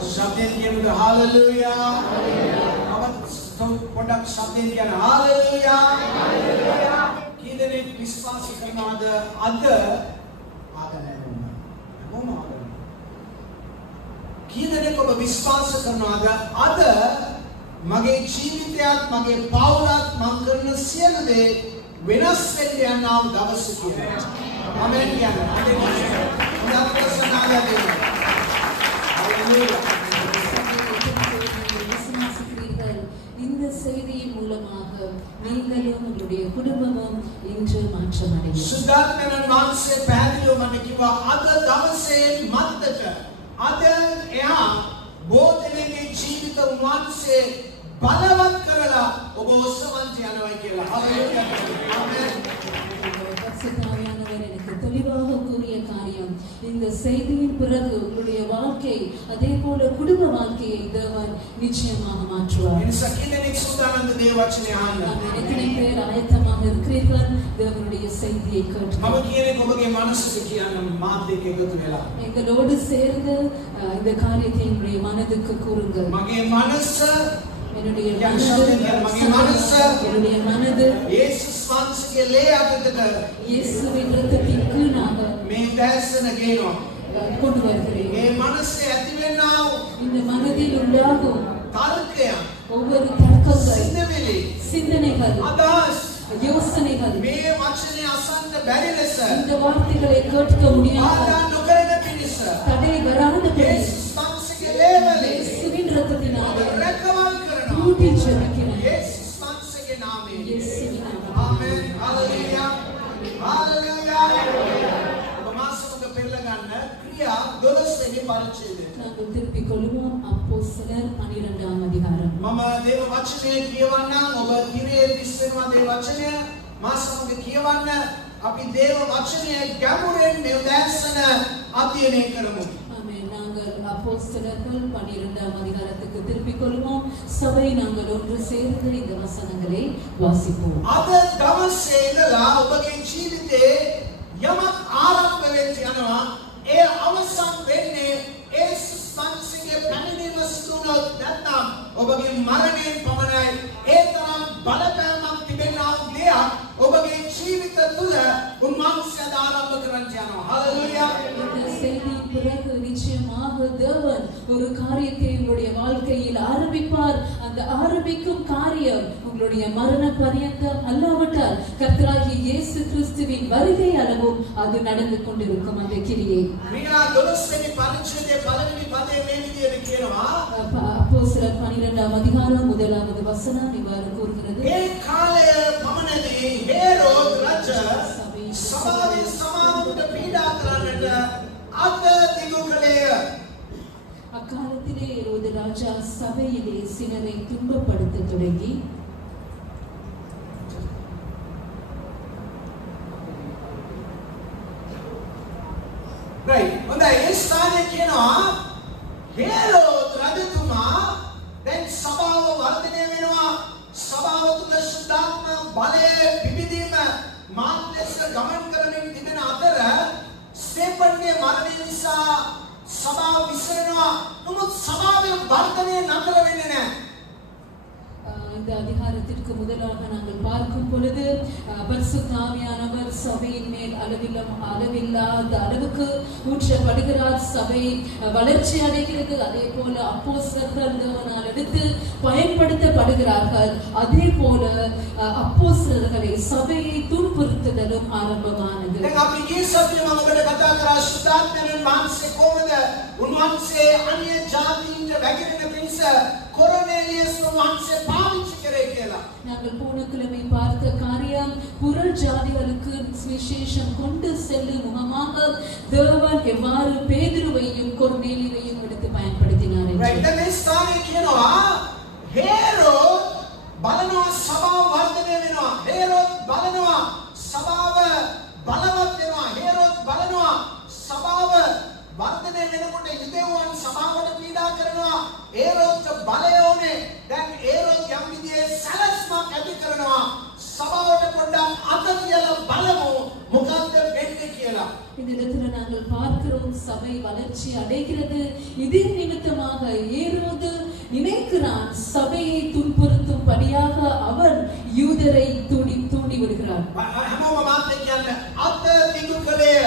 Sabden කියනවා hallelujah. පොඩක් sabden කියන hallelujah. hallelujah. කීදෙනෙක් විශ්වාස කරනවද අද කීදෙනෙක් ඔබ විශ්වාස කරනවද අද මගේ ජීවිතයත් මගේ පවුලත් මම කරන සියලු දේ වෙනස් වෙන්න යනවා දවස කියලා. ආමෙන් இந்த செய்தியின் மூலமாக நீங்களும் உங்களுடைய குடும்பமும் இன்று மாற்றமடையும். සුද්ධාත්මයන් වහන්සේ පැහැදිලිව මම කිව්වා අද දවසේ මත්තට අද එහා බෝධිලගේ ජීවිත වංශේ බලවත් කරලා ඔබ ඔස්සවන්ට යනවා කියලා. හalleluya. ආමෙන්. பரிசுத்தாவியானவர் எனக்கு தெளிவாக கூறிய காரியம் இந்த செய்தியின் பிறகு உங்களுடைய வாழ்க்கை அதே போல குடும்ப வாழ்க்கையை தேவன் நிச்சயமாக மாற்றுவார். இந்த சக்கீதனிக் சுத்தானந்த தேவவචනය අහන්න. எத்தனை பேர் ஆயத்தமாக இருக்கிறீர்கள் தேவனுடைய செய்தியை கேட்க? මම කියන්නේ ඔබගේ මනසට කියන්න මාත් එක්ක එකතු වෙලා. எங்களோடு சேர்ந்து இந்த காரியத்தை உங்களுடைய மனதுக்கு கூறுங்கள். මගේ මනස என்னுடைய மனது යේසුස් වහන්සේගේ ලේ අතට இயேசுவின் இரத்தத்தின் கீழாக මේ දැසන ගේනවා. கொண்டு வருகிறேன். මේ මනසේ ඇතිවෙනා இந்த மனதில் உண்டாகும் තර්කයන් ஒவ்வொரு தர்க்கங்கள் சிந்தனைகள் අදහස් யோசனைகள் මේ වචනේ අසන්න බැරි ලෙස இந்த வார்த்தைகளை கேட்க முடியாத ආදා නොකරන පිණිස தடை வராத යේසුස් වහන්සේගේ ලේවලේ இயேசுவின் இரத்தத்தினால் රැකවල් කරනවා. கூட்டி ஜெபிக்கிறேன். යේසුස් වහන්සේගේ නාමයෙන්. இயேசுவின் நாமத்தில். ආමෙන්. හalleluya. හalleluya. ඔබ මාසක පෙරල ගන්න ක්‍රියා 12 වෙනි පරිච්ඡේදය. நாங்கள் திருப்பிக் கொள்வோம் அப்போஸ்தலர் 12ஆம் அதிகாரம். මම දේව වචනේ කියවන්නම් ඔබ තිරේ දිස්සෙනවා දේව වචනය මාසක කියවන්න අපි දේව වචනය ගැඹුරෙන් මේ දැසන අධ්‍යයනය කරමු. ஆமென். நாங்கள் அப்போஸ்தலர்கள் 12ஆம் அதிகாரத்துக்கு திருப்பிக் கொள்வோம். சபை நாங்கள் ஒன்று சேர்ந்து இந்த வசனங்களை வாசிப்போம். අද දවසේ ඉඳලා ඔබගේ ජීවිතේ යමක් ආරම්භ වෙන්න යනවා. ඒ අවසන් වෙන්නේ යේසුස් වහන්සේගේ පැමිණීම සිදු වුණොත් නැත්නම් ඔබගේ මරණයෙන් පමණයි. ඒ තරම් බලපෑමක් තිබෙනා වූ දෙයක් ඔබගේ ජීවිත තුළ උන්වහන්සේ ආරම්භ කරන්න යනවා. හalleluya. இந்த செய்தியின் பிறகு நிச்சயமாக தேவன் ஒரு காரியத்தை உங்களுடைய வாழ்க்கையில் ஆரம்பிப்பார். அந்த ஆரம்பிக்கும் காரியம் உங்களுடைய மரண பரியந்தம் அல்லாவிட்டால் கர்த்தராகிய இயேசு கிறிஸ்துவின் வருகை அளவும் அது நடந்து கொண்டிருக்கும் அந்த கிரியை. මේලා 12 වෙනි පරිච්ඡේදයේ පළවෙනි පදයේ මේ විදිහට කියනවා. அப்போஸ்தலர் 12ஆம் அதிகாரம் முதலாவது வசனம் இவ்வாறு கூறுகிறது. ඒ කාලය පමණදී හේරෝද් රජ සභාවේ සමාවුන්ට පීඩා කරන්නට අත දිගු කළේය. அக்காலத்திலே ஏரோது ராஜா சபையிலே சிலரை துன்பப்படுத்த தொடங்கி right හොඳයි ඒ ස්ථානයේ කියනවා හේරෝද් රජතුමා දැන් සභාව වර්ධනය වෙනවා. සභාව තුළ සුද්ධාත්ම බලය පිබිදීම මාත්‍යස්ස ගමන් කරමින් තිබෙන අතර ස්තේපන්ගේ මරණය නිසා සභාව විසිරෙනවා. නමුත් සභාවේ වර්ධනය නතර වෙන්නේ නැහැ. இந்த அதிகாரத்திற்கு முதலாக நாங்கள் பார்க்கும் பொழுது பரிசுத்த ஆவியானவர் சபையின் மேல் அளவில்லாத அளவுக்கு ஊற்றப்படுகிறார். சபை வளர்ச்சி அடைகிறது. அதே போல அப்போஸ்தலர்கள் தேவனால் எடுத்து பயன்படுத்தப்படுகிறார்கள். அதே போல அப்போஸ்தலர்களை சபையை துன்புறுத்துதலும் ஆரம்பமானது. දැන් අපි ගිය සතියේ මම ඔබට කතා කරා සුද්ධාත්මයන් වහන්සේ කොහොමද උන්වහන්සේ අන්‍ය ජාතීන්ට වැగిරෙන පිණිස කොරනේලියස් වහන්සේ පාවිච්චි කරේ කියලා. நாங்கள் போன கிழமை பார்த்த காரியம் புற ஜாதிகளுக்கு சுவிசேஷம் கொண்டு செல்லும் முகமாக தேவன் எவ்வாறு பேதுருவையும் கொர்நேலியையும் எடுத்து பயன்படுத்தினார் என்று. right දැන් මේ ස්ථානයේ කියනවා හේරෝද් බලනවා සභාව වර්ධනය වෙනවා. හේරෝද් බලනවා සභාව බලවත් වෙනවා. හේරෝද් බලනවා සභාව වර්ධනය වෙනකොට යුදෙව්වන් සභාවට පීඩා කරනවා. හේරෝද්ට බලය ඕනේ. දැන් හේරෝද් යම් විදිහේ සැලැස්මක් ඇති කරනවා. සභාවට පොඩ්ඩක් අත තියලා බලමු මොකක්ද වෙන්නේ කියලා. இந்த இடத்துல நாங்கள் பார்க்கிறோம் சபை வளர்ச்சி அடைகிறது. இதே நிமித்தமாக ஏரோது நினைக்கிறான் சபையை துன்புறுத்தும்படியாக அவன் யூதரை தூண்டி விடுகிறான். හැමෝම මාත් එක්ක යන්න. අත දිගු කළේ.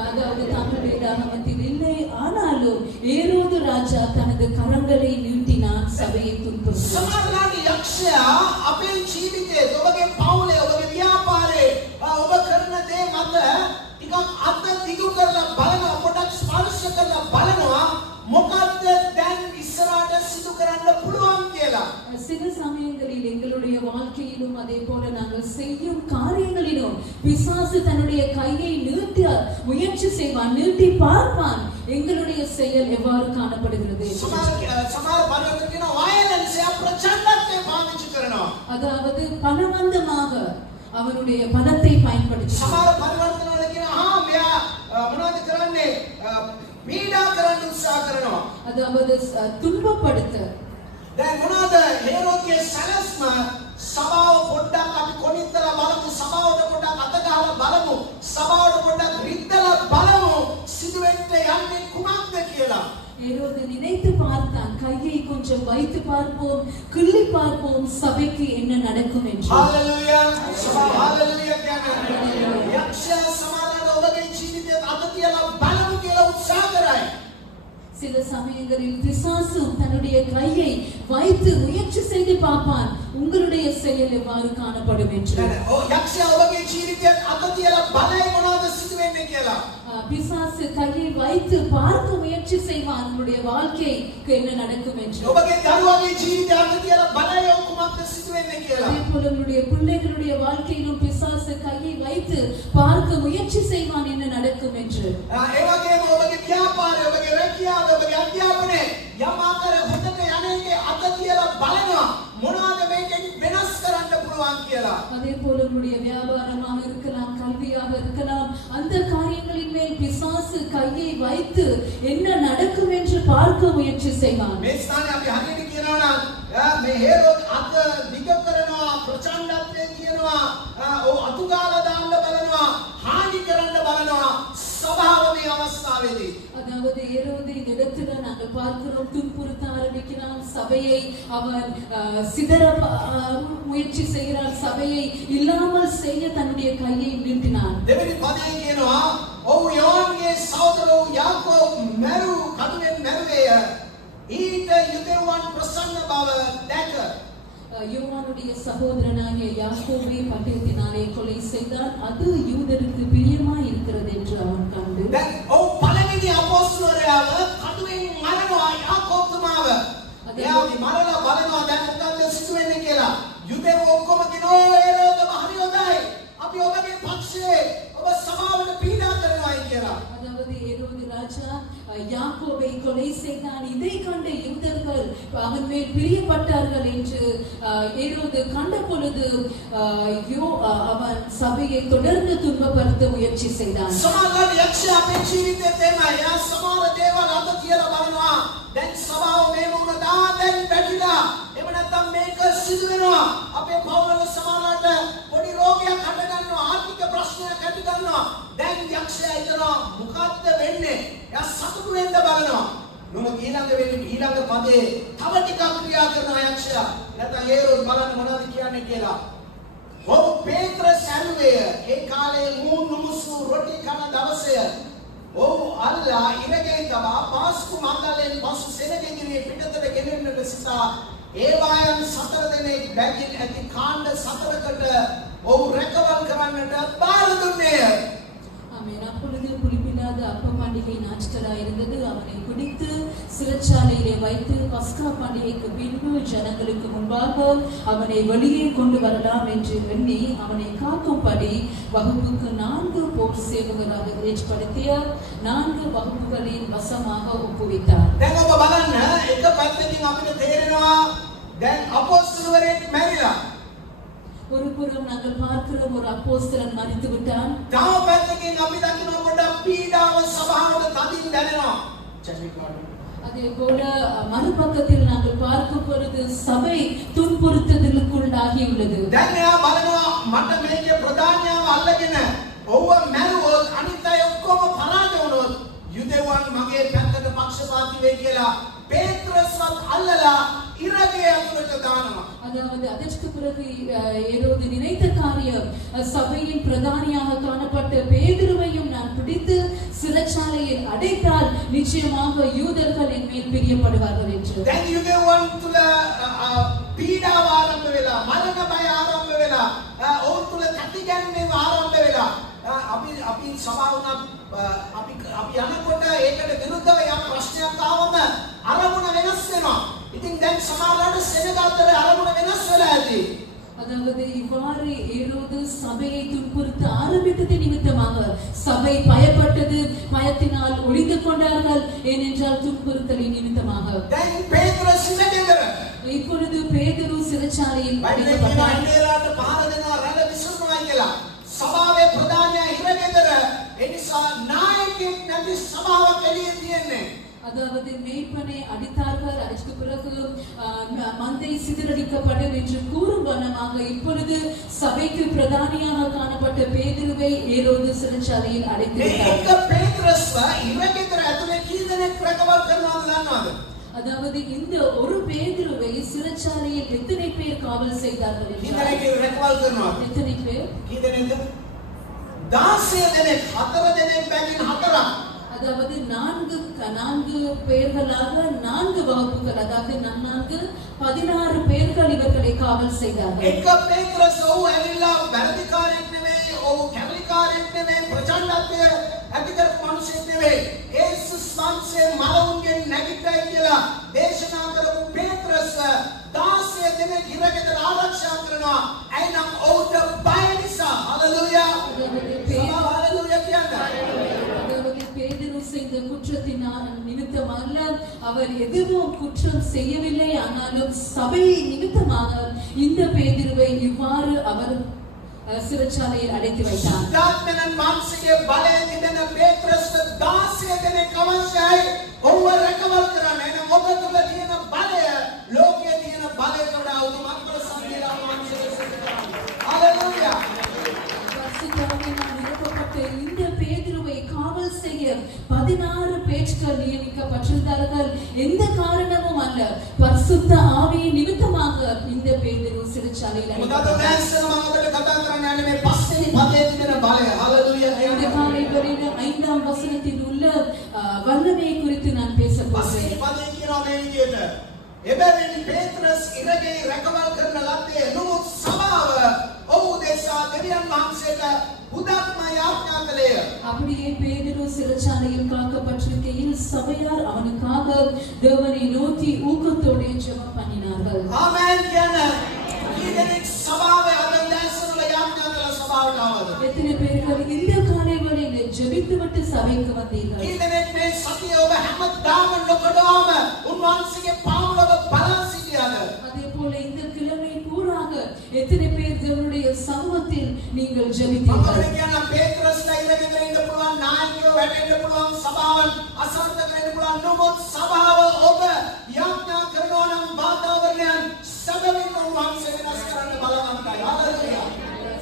அதாவது தமிழ் வேதாகமத்தில் இல்லை, ஆனாலும் ஏரோது ராஜா தனது கரங்களை நீட்டினான் சபையை துன்புறுத்தினான். සමහරවිට යක්ෂයා අපේ ජීවිතේ ඔබගේ පවුලේ ඔබගේ ව්‍යාපාරේ ඔබ කරන දේ මත ටිකක් අත දිගු කරලා බලනවා, පොඩක් ස්පර්ශ කරලා බලනවා මොකද්ද දැන් ඉස්සරහට සිදු කරන්න පුළුවන් කියලා. சில சமயங்களில் எங்களுடைய வாழ்க்கையிலும் அதே போல நாங்கள் செய்யும் காரியங்களிலும் பிசாசு தன்னுடைய கையை நீட்ட முயற்சி செய்வான், நீட்டி பார்ப்பான் எங்களுடைய செயல் எவ்வாறு காணப்படுகிறது. සමහර පරිවර්තන කියන වයලන්ස් එක ප්‍රචණ්ඩත්වය පාවිච්චි කරනවා. அதாவது பணவந்தமாக அவருடைய பணத்தை பயன்படுத்தி සමහර පරිවර්තන වල කියන මෙයා මොනවද කරන්නේ පීඩා කරන්න උත්සාහ කරනවා. அதாவது துன்பப்படுத்த. දැන් මොනවද හේරෝගේ සැලැස්ම සභාව පොඩ්ඩක් අපි කොනිටලා බලමු, සභාවට පොඩ්ඩක් අත ගහලා බලමු, සභාවට පොඩ්ඩක් රිද්දලා බලමු සිදුවෙන්න යන්නේ කුමක්ද කියලා. ஏரோது நினைத்து பார்த்தான், கையை கொஞ்சம் வைத்து பார்ப்போம், கிள்ளி பார்ப்போம் சபைக்கு என்ன நடக்கும் என்று. ஹalleluya ஹalleluya කියන්නේ යක්ෂයා සමානව ඔබගේ ජීවිතයේ අත තියලා බලමු කියලා උත්සාහ කරයි. சில சமயங்களில் பிசாசும் தன்னுடைய கையை வைத்து முயற்சி செய்து பார்ப்பான் உங்களுடைய செயல் எவ்வாறு காணப்படும் என்று. යක්ෂයා ඔබගේ ජීවිතයේ අත තියලා බලයි මොනවද සිදු වෙන්නේ කියලා. பிசாசு கையை வைத்து பார்க்க முயற்சி செய்வான் உங்களுடைய வாழ்க்கைக்கு என்ன நடக்கும் என்று. ඔබගේ දරුවගේ ජීවිතය අත තියලා බලයි කුමක්ද සිදු වෙන්නේ කියලා. அதே போல உங்களுடைய பிள்ளைகளுடைய வாழ்க்கையிலும் பிசாசு கையை வைத்து பார்க்க முயற்சி செய்வான் என்ன நடக்கும் என்று. ඒ වගේම ඔබගේ ව්‍යාපාරය, ඔබගේ රැකියාව, ඔබගේ අධ්‍යාපනයේ යම් ආකාර හොඳට යන්නේ අත තියලා බලනවා මොනවද මේකෙන් වෙනස් කරන්න පුළුවන් කියලා. அதே போல உங்களுடைய வியாபாரமாக இருக்கலாம், கல்வியாக இருக்கலாம், அந்த காரியங்களின் மேல் பிசாசு கையை வைத்து என்ன நடக்கும் என்று பார்க்க முயற்சி செய்வான். මේ ස්ථානේ අපි හරියට කියනවා නම් මේ හේරෝද් අත දිග කරනවා, ප්‍රචණ්ඩත්වයේ කියනවා, අතු ගාලා දාන්න බලනවා, හානි කරන්න බලනවා සභාව මේ අවස්ථාවේදී. அதாவது ஏரோது இந்த இடத்துல நாங்கள் பார்க்கிறோம், துன்புறுத்த ஆரம்பிக்கிறான் சபையை, அவன் சிதற முயற்சி செய்கிறான், சபையை இல்லாமல் செய்ய தன்னுடைய கையை நீட்டினான். දෙවෙනි පදයේ කියනවා ඔව් යෝන්ගේ සහෝදරෝ යාකෝබ් මරු කඩුවෙන් මැරුවේය. ඊට යුදෙවන් ප්‍රසන්න බව දැක. யோவானுடைய சகோதரனாகிய யாக்கோபை பட்டயத்தினாலே கொலை செய்தான், அது யூதருக்கு பிரியமாய் இருக்கிறது என்று அவன் கண்டு. දැන් ඔව් පළවෙනි අපොස්තලයාව කඩුවෙන් මරනවා යාකෝබ්තුමාව. එයාගේ මරලා බලනවා දැන් මොකක්ද සිදු වෙන්නේ කියලා. යුදෙව ඔක්කොම කියනවා හේරෝදම හරි හොඳයි. අපි ඔබගේ පක්ෂයේ ඔබ සභාවට පීඩා කරනවායි කියලා. அதாவது ஏரோது ராஜா யாக்கோபை கொலை செய்தான், இதை கண்ட யூதர்கள் அவன் மேல் பிரியப்பட்டார்கள் என்று ஏரோது கண்ட பொழுது அவன் சபையை தொடர்ந்து துன்பப்படுத்த முயற்சி செய்தான். සමාජයේ යක්ෂයා අපේ ජීවිතේ තේමයි. යා සමාන දේවල් අත තියලා බලනවා. දැන් සභාව මේ මොකද දැන් පැටිලා. එහෙම නැත්නම් මේක සිදු වෙනවා. අපේ පවුලවල සමානට පොඩි රෝගයක් හට ගන්නවා, ආර්ථික ප්‍රශ්නයක් ඇති කරනවා. දැන් යක්ෂයා හිතනවා මොකක්ද වෙන්නේ? යා සතුටු වෙන්න බලනවා. නොම ඊළඟ පදේ තව ටිකක් ක්‍රියා කරන යක්ෂයා. නැත්නම් හේරෝද් බලන්න මොනවද කියන්නේ කියලා. ඔව් පේත්‍රස් ඇරුවේය. ඒ කාලේ මූන් නුමුසු රොටි කන දවසය. ඔව් අල්ලා ඉරගේ තබා පාස්කු මංගලයෙන් පසු සෙනගෙගිරියේ පිටතට ගෙනෙන්නට සිතා ඒවායන් 4 දෙනෙක් බැගින් ඇති කාණ්ඩ 4කට ඔව් රැකවල් කරන්නට බාර දුන්නේය. ஆமென். அப்பொழுது புளிப்பில்லாத அப்ப பண்டிகை நாட்களாய் இருந்தது. அவனை பிடித்து சிறைச்சாலையிலே வைத்து பஸ்கா பண்டிகைக்கு பின்பு ஜனங்களுக்கு முன்பாக அவனை வெளியே கொண்டு வரலாம் என்று எண்ணி அவனை காக்கும்படி வகுப்புக்கு 4 போர் சேவகராக ஏற்படுத்திய 4 வகுப்புகளின் வசமாக ஒப்புவித்தார். දැන් ඔබ බලන්න එක පැත්තකින් අපිට තේරෙනවා දැන් අපොස්තලවරයෙක් මැරිලා. ஒரு புறம் நாங்கள் பார்க்கிறோம் ஒரு அப்போஸ்தலன் மரித்து விட்டான். තව පැත්තකින් අපි දකිනවා පොඩ්ඩක් පීඩාව සභාවට තදින් දැනෙනවා. அதே போல மறுபக்கத்தில் நாங்கள் பார்க்கும் பொழுது சபை துன்புறுத்தலுக்குள்ளாகியுள்ளது. දැන් එයා බලනවා මට මේකේ ප්‍රධානියව අල්ලගෙන ඔව්ව මැරුවොත් අනිත් අය ඔක්කොම පරාද වුණොත් යුදෙවන් මගේ පැත්තට පක්ෂපාතී වෙයි කියලා පේත්‍රස් අල්ලලා ඉරගේ අතුලට දානවා. அதாவது அதற்கு பிறகு ஏரோது நினைத்த காரியம் சபையின் பிரதானியாக காணப்பட்ட பேதுருவையும் நான் பிடித்து சிறைச்சாலையில் அடைத்தால் நிச்சயமாக யூதர்கள் என் மேல் பிரியப்படுவார்கள் என்று. Then යුදෙවුන් තුල පීඩාව ආරම්භ වෙලා මරණ බය ආරම්භ වෙලා ඔවුන් තුල කටිගැන්වීම ආරම්භ වෙලා අපි සභාවුණා අපි යනකොට ඒකට විරුද්ධව යම් ප්‍රශ්නයක් ආවම අරමුණ වෙනස් වෙනවා. ඉතින් දැන් සමහරවිට සෙනගතර අරමුණ වෙනස් වෙලා ඇති. அதாவது இவ்வாறு ஏரோது சபையை துன்புறுத்த ஆரம்பித்தது நிமித்தமாக சபை பயப்பட்டது, பயத்தினால் ஒளிந்து கொண்டார்கள், ஏனென்றால் துன்புறுத்தலின் நிமித்தமாக. Then பேதுரு சிறையில் இப்பொழுது பேதுரு சிறைச்சாலையில் அடைக்கப்பட்டார். සභාවේ ප්‍රධානයා හිරගෙදර ඒ නිසා නායකයෙක් නැති සභාවක් එළියේ තියෙන්නේ. அதாவது மேய்ப்பனை அடித்தார்கள், அதற்கு பிறகு மந்தை சிதறடிக்கப்படும் என்று கூறும் வண்ணமாக இப்பொழுது சபைக்கு பிரதானியாக காணப்பட்ட பேதுருவை ஏரோது சிறைச்சாலையில் அடைத்திருக்கிறார். அதாவது இந்த ஒரு பேதுருவை சிறைச்சாலையில் எத்தனை பேர் காவல் செய்தார்கள் என்றால் எத்தனை பேர்? அதாவது நான்கு பேர்களாக 4 வகுப்புகள், அதாவது 16 பேர்கள் இவர்களை காவல் செய்தார்கள். එක පේත්‍රස් ඔව් ඇවිල්ලා වැඩිකාරයෙක් නෙවෙයි, ඔව් කැමලිකාරයෙක් නෙවෙයි, ප්‍රචණ්ඩත්වය ඇති කරපු මිනිසෙක් නෙවෙයි. යේසුස් වහන්සේ මලවුන්ගෙන් නැගිට්ටයි කියලා දේශනා කරපු පේත්‍රස් 16 දෙනෙක් හිරගෙදර ආරක්ෂා කරනවා. එයිනම් ඔව්ට බය නිසා. හලෙලූයා. හලෙලූයා කියන්නේ பேதுரு செய்த குற்றத்தினால் நிமித்தமாக அவர் எதுவும் குற்றம் செய்யவில்லை, ஆனாலும் சபை நிமித்தமாக இந்த பேதுருவை இவ்வாறு அவர் சிறைச்சாலையில் அடைத்து வைத்தார். දාත්මනන් මාංශයේ බලය තිබෙන පේත්‍රස්ට 16 දෙනෙක් අවශ්‍යයි. ඔව්ව රැකවල් කරන්න. එන ඔබ තුල තියෙන බලය ලෝකයේ තියෙන බලයට වඩා උතුමත් සම්පූර්ණ මාංශයේ සිටිනවා. හalleluya. இந்த பேதுருவை காவல் செய்ய 16 பேர்கள் நியமிக்கப்பட்டிருந்தார்கள். எந்த காரணமும் அல்ல, பரிசுத்த ஆவியின் நிமித்தமாக இந்த பேதுரு சிறைச்சாலையில் இந்த காலை வரையில 5ஆம் வசனத்தில் உள்ள வல்லமையை குறித்து நான் பேச போகிறேன். එබැවින් පේත්‍රස් ඉරගේ රැකවල් කරන ලද්දේ නමුත් සභාව ඔහු දෙසා දෙවියන් වහන්සේට උදාත්ම යාඥා කළේය. அப்படியே பேதுரு சிறைச்சாலையில் காக்கப்பட்டிருக்கையில் சபையார் அவனுக்காக தேவனை நோக்கி ஊக்கத்தோடு ஜெபம் பண்ணினார்கள். ஆமென். කියන ඊදෙනෙක් සභාවේ අදැසනල යාඥා කළ සභාවට ආවද? எத்தனை பேர்கள் இந்த காலை வேளையில ஜெபித்துவிட்டு சபைக்கு வந்தீர்கள்? ඊදෙනෙක් මේ සතිය ඔබ හැමදාම නොකඩාම උන්වහන්සේගේ පාමුල ඔබ බලා සිටියාද? அதே போல இந்த கிழமை பூராக எத்தனை பேர் தேவனுடைய சமூகத்தில் நீங்கள் ஜெபித்தீர்கள்? අපිට කියන පේත්‍රස්ලා ඉරගෙදර ඉන්න පුළුවන්, නායකයෝ වැටෙන්න පුළුවන්, සභාවන් අසාර්ථක වෙන්න පුළුවන්. නමුත් සභාව ඔබ යාඥා කරනවා නම් වාතාවරණයන් සැබවින්ම උන්වහන්සේ වෙනස් කරන්න බලවන්තයි. හalleluya.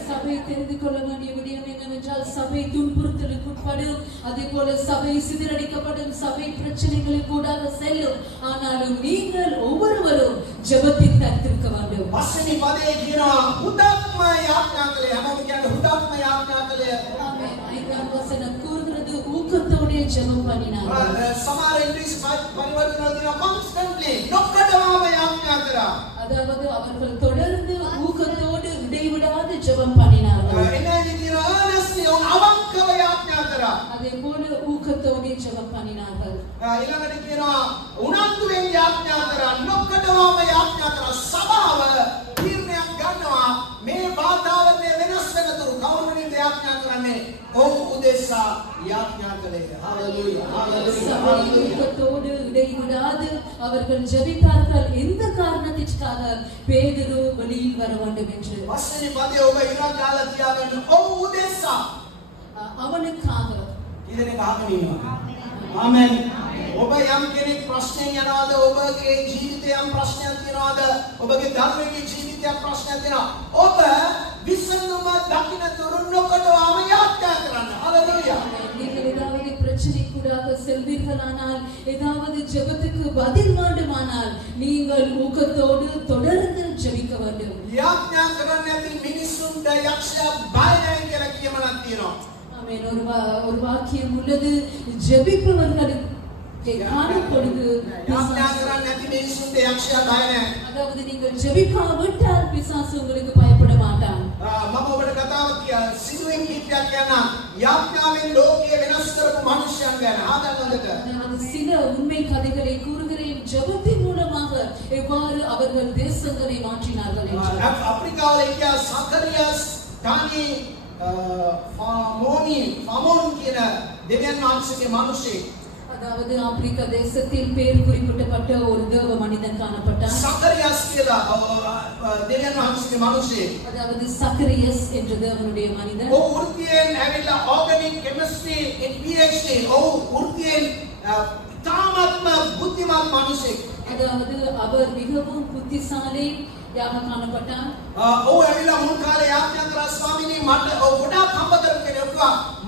சபை தெரிந்து கொள்ள வேண்டிய விடயம் என்னவென்றால் சபை துன்புறுத்தலுக்கு உட்படும், அதே போல சபை சிதறடிக்கப்படும், சபை பிரச்சனைகளுக்கு கூடாக செல்லும். ஆனாலும் நீங்கள் ஒவ்வொருவரும் ஜெபத்தில் தரித்திருக்க வேண்டும். පස්වෙනි පදේ කියනවා හුදාත්ම යාඥා කළේ. හැමෝම කියන්නේ හුදාත්ම යාඥා කළේ. ஆமென். 5ஆம் வசனம் கூறுகிறது ஊக்கத்தோடு ஜெபம் பண்ணினார்கள். සමහර ඉංග්‍රීසි පරිවර්තන වල constantly නොකඩවාම යාඥා කරා. அதாவது அவர்கள் தொடர்ந்து ஊக்கத்தோடு இடைவிடாது ஜெபம் பண்ணினார்கள். එනදී කියනවා earnestly අවංකව යාඥා කරා. அதே போல ஊக்கத்தோடு ஜெபம் பண்ணினார்கள். ඊළඟට කියනවා උනන්දුවෙන් යාඥා කරා, නොකඩවාම යාඥා කරා. සභාව තීරණයක් ගන්නවා මේ වාතාවරණය වෙනස් වෙනතුරු කවුරුනින්ද යාඥා කරන්නේ? ඔව් උදෙසා යාඥා කළේ. හalleluya. சபை ஊக்கத்தோடு இடைவிடாது அவர்கள் ஜெபித்தார்கள். எந்த காரணத்திற்காக? பேதுரு வெளியில் வர வேண்டும் என்று. පස්වෙනි පදේ ඔබ ඉරක් දාලා තියාගන්න. ඔව් උදෙසා. அவனுக்காக. ඉතින් අහගෙන ඉන්නවා. ආමෙන්. ඔබ යම් කෙනෙක් ප්‍රශ්නයෙන් යනවාද? ඔබගේ ජීවිතේ යම් ප්‍රශ්නයක් තියෙනවාද? ඔබගේ ධර්මයේ ජීවිතයක් ප්‍රශ්නයක් තියෙනවා. ඔබ විසඳුම දකින්න තුරු නොකඩවාම යාඥා කරන්න. හalleluya. நீங்கள் ஏதாவது பிரச்சனைக்கு கூடாக செல்வீர்களானால், ஏதாவது ஜெபத்துக்கு பதில் வேண்டுமானால் நீங்கள் ஊக்கத்தோடு தொடர்ந்து ஜெபிக்க வேண்டும். යාඥා කරන්නේ නැති මිනිස්සුන්ට යක්ෂයා බය නැහැ කියලා කියමනක් තියෙනවා. ஆமென். ஒரு வாக்கியம் உள்ளது, ஜெபிப்பவர்களுக்கு காணும் பொழுது යාඥා කරන්නේ නැති මිනිස්සුන්ට යක්ෂයා බය නැහැ. அதாவது நீங்கள் ஜெபிக்காவிட்டால் பிசாசு உங்களுக்கு பயப்பட மாட்டான். මම ඔබට කතාවක් සිදුවීම් කීපයක් කියන්නම්. යාඥාවෙන් ලෝකයේ වෙනස් කරපු මිනිසයන් ගැන ආදන්නොදට. அது சில உண்மை கதைகளை கூறுகிறேன். ஜெபத்தின் மூலமாக எவ்வாறு அவர்கள் தேசங்களை மாற்றினார்கள் என்று. අප්‍රිකාවේ හිටියා සකරියස් ඩානි ෆාමෝන් කියන දෙවියන් වහන්සේගේ මිනිසෙක්. அதாவது ஆப்பிரிக்கா தேசத்தில் பேர் குறிப்பிடப்பட்ட ஒரு தேவ மனிதன் காணப்பட்டான். சக்கரியாஸ் කියලා දෙවියන් වහන්සේගේ මිනිසෙක්. அதாவது சக்கரியஸ் என்ற தேவனுடைய மனிதன். ඔහු වෘත්තියෙන් ඇවිල්ලා ආගමික් කෙමිස්ට්‍රි PhD වෘත්තියෙන් තාමත්ම බුද්ධිමත් මිනිසෙක්. அதாவது அவர் மிகவும் புத்திசாலி யாக காணப்பட்டான். ඔහු ඇවිල්ලා මුල් කාලේ යාඥා කරා ස්වාමීනි මට ගොඩාක් හම්බ කරගෙන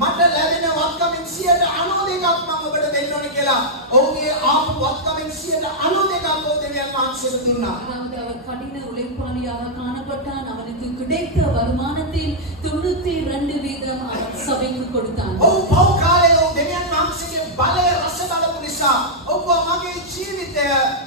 මට ලැබෙන වත්කමින් 92ක් මම ඔබට දෙන්න ඕනේ කියලා. ඔහුගේ ආපු වත්කමින් 92ක් ඔහු දෙවියන් වහන්සේට දුන්නා. அதாவது அவர் கடின உழைப்பாளியாக காணப்பட்டான். அவனுக்கு கிடைத்த வருமானத்தில் 92% அவன் சபைக்கு கொடுத்தான். ඔහු පව් කාලේ ඔහු දෙවියන් වහන්සේගේ බලය රස බලපු නිසා ඔහු මගේ ජීවිතය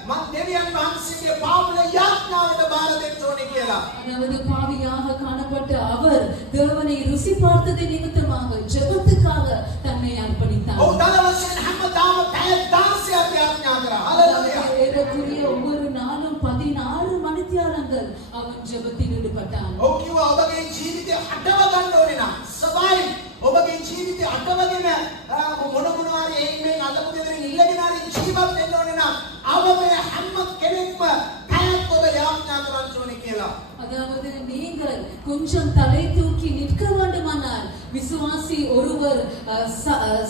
මම දෙවියන් වහන්සේගේ පාවුල යාඥාවට බාර දෙන්න ඕනේ කියලා. அதாவது பாவியாக காணப்பட்ட அவர் தேவனை ருசி பார்த்தது நிமித்தமாக ஜெபத்துக்காக தன்னை அர்ப்பணித்தார். ඔහු දවසෙන් හැමදාම පැය 16ක් යාඥා කරා. හalleluya. ஏறக்குறைய ஒவ்வொரு நாளும் 16 மணித்தியாலங்கள் அவன் ஜெபத்தில் ஈடுபட்டான். ඔහු කිව්වා ඔබගේ ජීවිතය අටව ගන්න ඕනේ නම් සබයි ඔබගේ ජීවිතය අටවගෙන මොන මොනවාරි එන්නේ අලපු දෙදරින් ඉල්ලගෙන හරි ජීවත් වෙන්න ඕනේ නම් අව මේ හැම කෙනෙක්ම පැයක් ඔබ යාඥා කරන්න ඕනේ කියලා. அதாவது நீங்கள் கொஞ்சம் தலை தூக்கி நிற்க வேண்டுமானால் விசுவாசி ஒருவர்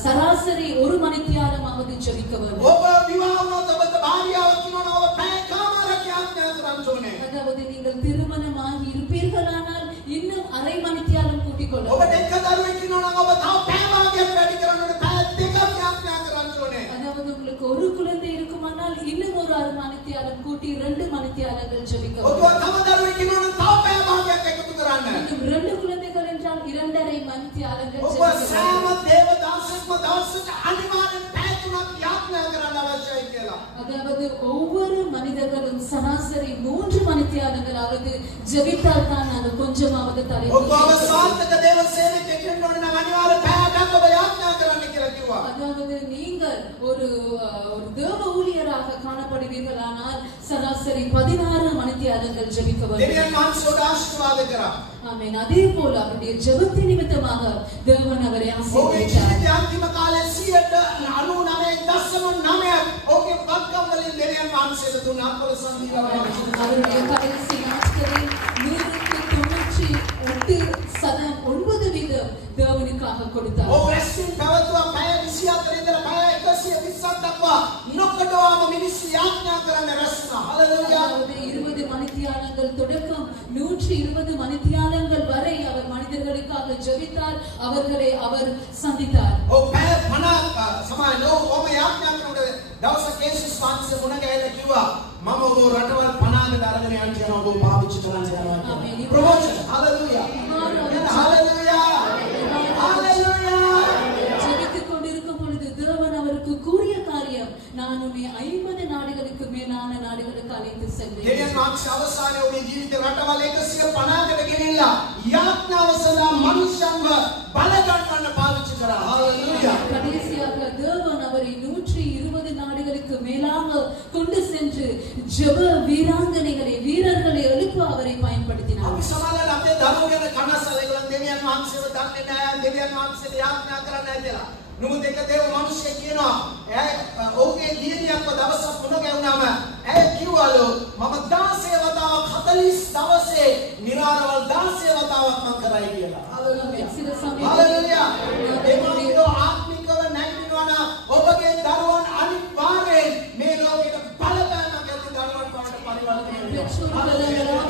சராசரி 1 மணித்தியாலமாவது ஜெபிக்க வேண்டும். ඔබ විවාහ වුණොත් ඔබට භාර්යාවක් ඉන්නවා ඔබ පැය කාමාරක් යාඥා කරන්න ඕනේ. அதாவது நீங்கள் திருமணமாகி இருப்பீர்களானால் இன்னும் அரை மணித்தியாலம் கூட்டிக் கொள்ள ඔබට එක දරුවෙක් ඉන්නවා නම් ඔබ තව පැය භාගයක් වැඩි කරන්න ඕනේ. පැය දෙකක් යාඥා කරන්න ඕනේ. அதாவது உங்களுக்கு ஒரு குழந்தை இருக்குமானால் இன்னும் ஒரு அரை மணித்தியாலம் கூட்டி 2 மணித்தியாலங்கள் ஜெபிக்க ඔබ வேண்டும். තව දරුවෙක් ඉන්නවා නම් තව පැය භාගයක් එකතු කරන්න. இன்னும் 2 குழந்தைகள் என்றால் 2.5 மணித்தியாலங்கள் ඔබ ஜெபிக்க සෑම வேண்டும். දේවදාසෙක්ම දවසට අනිවාර්යෙන් පැය 3ක් යාඥා කරන්න අවශ්‍යයි කියලා. அதாவது ஒவ்வொரு மனிதர்களும் சராசரி 3 மணித்தியாலங்களாவது ஜெபித்தால் தான் அது கொஞ்சமாவது தலை ඔබ සාර්ථක දේව සේවකයෙක් වෙන්න ඕනේ නම් අනිවාර්යෙන් පැයක් ඔබ යාඥා කරන්න කියලා කිව්වා. அதாவது நீங்கள் ஒரு தேவ ஊழியராக காணப்படுவீர்களானால் சராசரி 16 மணித்தியாலங்கள் ஜெபிக்க வேண்டும். දෙවියන් වහන්සේට ආශිර්වාද කරා. ஆமென். அதே போல அவருடைய ஜெபத்தின் நிமித்தமாக தேவன் அவரை ඔහුගේ ஆசீர்வதித்தார். ජීවිතය අන්තිම කාලේ 99.9ක් ඔහුගේ වත්කම් වලින් දෙවියන් වහන්සේට දුන්නා. අත්වල සම්දීලා அவருடைய கடைசி நாட்களில் 198% தேவனுக்காக கொடுத்தார். ඔහු රැස්වීම පැවතුවා පැය 24 ඉඳලා පැය 120ක් දක්වා නොකඩවාම මිනිස්සු යාඥා කරන්න රැස් වුණා. හalleluya. 20 மணித்தியாலங்கள் தொடக்கம் 120 மணித்தியாலங்கள் வரை அவர் மனிதர்களுக்காக ஜெபித்தார். அவர்களை அவர் சந்தித்தார். ඔහු පැය 50ක් සමාන ඔහුම යාඥා කරනකොට දවසක් කේසස් වහන්සේ මුණ ගැහිලා කිව්වා මම ඔබ රටවල් 50කට අරගෙන යන්න යනවා ඔබ පාවිච්චි කරන්න යනවා. ප්‍රොමෝෂන්. හalleluya. හalleluya. හalleluya. ஜெபித்துக் கொண்டிருக்கும் பொழுது தேவன் அவருக்கு கூறிய காரியம், நான் உன்னை 50 நாடுகளுக்கு மேலான நாடுகளுக்கு அழைத்து செல்வேன். දෙවියන් වහන්සේ අවසානයේ ඔබේ ජීවිතේ රටවල් 150කට ගෙනියලා යාඥාව සඳහා මනුෂ්‍යන්ව බල ගන්නවන්න පාවිච්චි කරා. හalleluya. கடைசியாக தேவன் அவரை 120 நாடுகளுக்கு மேலாக கொண்டு சென்று ஜெப வீரர்களை எழுப்ப அவரை பயன்படுத்தினார். අපි සමාජයට අපේ දරුවෝ ගැන කනස්සලෙන් දෙවියන් වහන්සේව දන්නේ නැහැ. දෙවියන් වහන්සේට යාඥා කරන්නේ නැහැ කියලා. නමුත් එක දේව මිනිහෙක් කියනවා ඔහුගේ දියණියක්ව දවසක් මුණ ගැහුණාම ඇය කිව්වලු මම 16 වතාවක් 40 දවසේ නිරාරවල් 16 වතාවක් මම කරයි කියලා. හalleluya. දෙවියන්ගේ ආත්මිකව නැගිටිනවා නම් ඔබගේ දරුවන් අනිවාර්යෙන් මේ ලෝකෙට බලපෑමක් ඇති දරුවන් බවට පරිවර්තනය වෙනවා.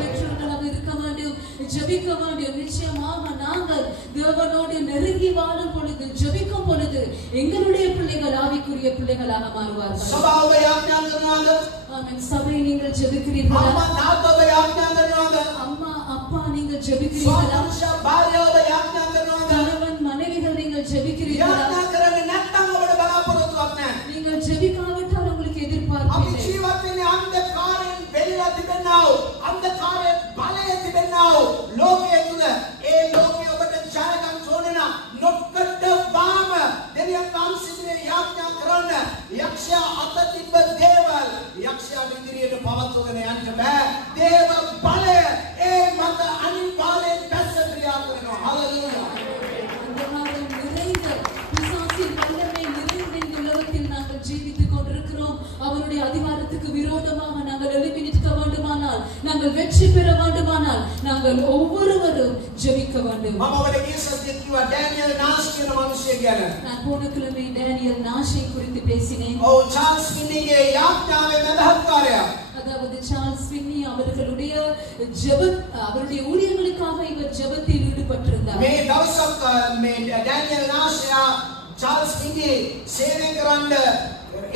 பெற்றோர்களாக இருக்க வேண்டும். ஜெபிக்க வேண்டும். நிச்சயமாக நாங்கள் தேவனோடு நெருங்கி வாழும் பொழுது, ஜெபிக்கும் பொழுது எங்களுடைய பிள்ளைகள் ஆவிக்குரிய பிள்ளைகளாக மாறுவார்கள். සභාව යාඥා කරනවාද? ஆமென். சபை நீங்கள் ஜெபிக்கிறீர்களா? අම්මා තාත්තව යාඥා කරනවාද? அம்மா அப்பா நீங்கள் ஜெபிக்கிறீர்களா? ස්වාමීන් භාර්යාව යාඥා කරනවාද? கணவன் மனைவிகள் நீங்கள் ஜெபிக்கிறீர்களா? යාඥා කරන්නේ නැත්නම් ඔබට බලාපොරොත්තුවක් නැහැ. நீங்கள் ஜெபிக்காவிட்டால் உங்களுக்கு எதிர்பார்ப்பு අපි இல்லை. ජීවත් වෙන්නේ අන්ධකාරයෙන් වෙලිලා තිබෙනා වූ අන්ධකාරයේ බලය තිබෙනා වූ ලෝකයේ තුල ඒ ලෝකයේ ඔබට ජයගන්න ඕන නම් නොකඩ වාම දෙවියන් වහන්සේ යාඥා කරන්න යක්ෂයා අත තිබ්බ දේවල් යක්ෂයාට ඉදිරියට පවත්වගෙන යන්න බෑ. දේව බලය ඒ මත අනිවාර්යෙන් දැස ක්‍රියා කරනවා. හalleluya. அந்தகாரம் நிறைந்த பிசாசின் வல்லமை நிறைந்த இந்த உலகத்தில் நாங்கள் ஜீவித்துக் கொண்டிருக்கிறோம். அவருடைய அதிகாரத்துக்கு விரோதமாக நாங்கள் எழுப்பி நிற்க வேண்டுமானால், நாங்கள் வெற்றி பெற வேண்டுமானால் நாங்கள் ஒவ்வொருவரும் ஜெபிக்க வேண்டும். මම ඔබට ගිය සතියේ කිව්වා ඩෑනියල් නාස් කියන මිනිහෙක් ගැන. நான் போன கிழமை டேனியல் நாஷை குறித்து பேசினேன். ඔව් චාල්ස් ෆින්නිගේ යාඥාවේ මැදහත්කාරයා. அதாவது சார்ல்ஸ் ஃபின்னி அவர்களுடைய அவருடைய ஊழியர்களுக்காக இவர் ஜெபத்தில் ஈடுபட்டிருந்தார். මේ දවසක් මේ ඩෑනියල් නාස්යා චාල්ස් ෆින්නි සේවය කරන්න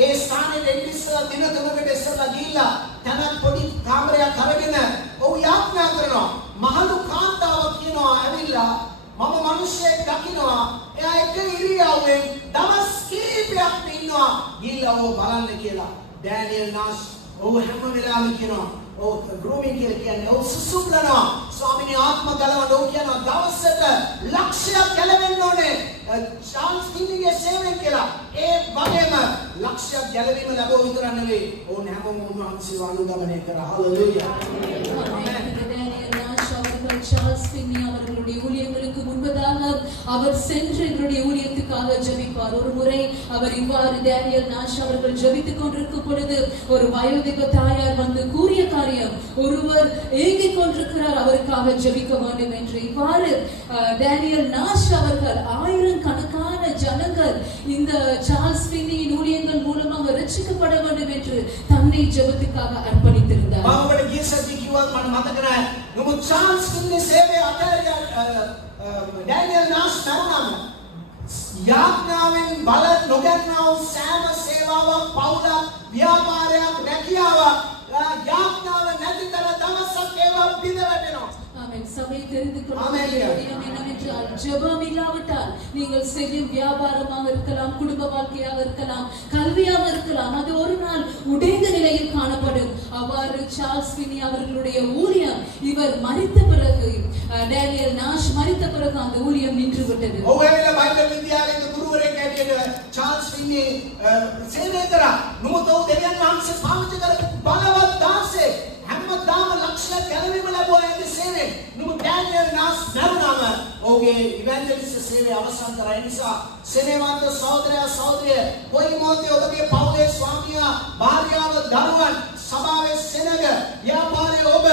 ඒ ස්ථානෙට ඉස්සලා දින තුනකට ඉස්සලා ගිහිල්ලා තනක් පොඩි කාමරයක් අරගෙන ඔහු යාඥා කරනවා. මහලු කාන්තාවක් කියනවා ඇවිල්ලා මම මිනිස්සෙක් දකින්නවා එයා එක ඉරියව්වෙන් දවස් කීපයක් ඉන්නවා ගිහිල්ලා ඔහු බලන්න කියලා. ඩෑනියල් නාස් ඔහු හැම වෙලාවෙම කියනවා ඔව් ග්‍රූමින් කියලා කියන්නේ ඔව් සුසුම්ලනවා ස්වාමීනි ආත්ම ගලවන්න ඔහු කියනවා දවසට ලක්ෂයක් ගැලවෙන්න ඕනේ චාල්ස් ෆින්නිගේ සේවයෙන් කියලා. ඒ වගේම ලක්ෂයක් ගැලවීම ලැබුව විතර නෙවෙයි ඔවුන් හැමෝම උන්වහන්සේව අනුගමනය කරා. හalleluya. சார்ல்ஸ் ஃபின்னி அவர்களுடைய ஊழியங்களுக்கு முன்பதாக அவர் சென்று எங்களுடைய ஊழியத்துக்காக ஜெபிப்பார். ஒரு முறை அவர் இவ்வாறு டேனியல் நாஷ் அவர்கள் ஜெபித்துக் கொண்டிருக்கும் பொழுது ஒரு வயோதிக தாயார் வந்து கூறிய காரியம், ஒருவர் ஏங்கிக் கொண்டிருக்கிறார், அவருக்காக ஜெபிக்க வேண்டும் என்று. இவ்வாறு டேனியல் நாஷ் அவர்கள் ஆயிரக்கணக்கான ஜனங்கள் இந்த சார்ல்ஸ் ஃபின்னியின் ஊழியங்கள் மூலமாக ரட்சிக்கப்பட வேண்டும் என்று தன்னை ஜெபத்துக்காக அர்ப்பணித்திருந்தார். මම ගිය සතියේ කිව්වත් මට මතක නැහැ. නමුත් චාල්ස් ෆින්නි සේවය අතහැරියා ඩෑනියල් නාස් මරුණාම යාඥාවෙන් බල නොගන්නා වූ සෑම සේවාවක් පවුලක් ව්‍යාපාරයක් රැකියාවක් යාඥාව නැතිතර දවසක් ඒවා බිඳවැටෙනවා. ஆமென். சபை தெரிந்து கொள்ளுங்கள் என்னவென்றால் ஜெபம் இல்லாவிட்டால் நீங்கள் செய்யும் வியாபாரமாக இருக்கலாம், குடும்ப வாழ்க்கையாக இருக்கலாம், கல்வியாக இருக்கலாம், அது ஒரு நாள் உடைந்த நிலையில் காணப்படும். அவ்வாறு சார்ல்ஸ் ஃபின்னி அவர்களுடைய ஊழியம் இவர் மரித்த பிறகு, டேனியல் நாஷ் மரித்த பிறகு அந்த ஊழியம் நின்று விட்டது. ඔවැනිලා බයිබල් විද්‍යාලයේ ගුරුවරයෙක් ඇටියට චාල්ස් ෆින්නි සේවය කරා. නමුත් ඔහු දෙවියන් වහන්සේ පාවිච්චි කරපු බලවත් දාසේ හැමදාම ලක්ෂයක් ගැලවීම ලැබුවා ඒ සේවයෙන්. නමුත් ඩෑනියල් නාස් මරුණාම ඔහුගේ ඉවැන්ජලිස්ට් සේවය අවසන් කරා. ඒ නිසා සෙනෙවන්ත සහෝදරයා සහෝදරිය කොයි මොහොතේ ඔබගේ පවුලේ ස්වාමියා භාර්යාව දරුවන් සභාවේ සෙනග ව්‍යාපාරයේ ඔබ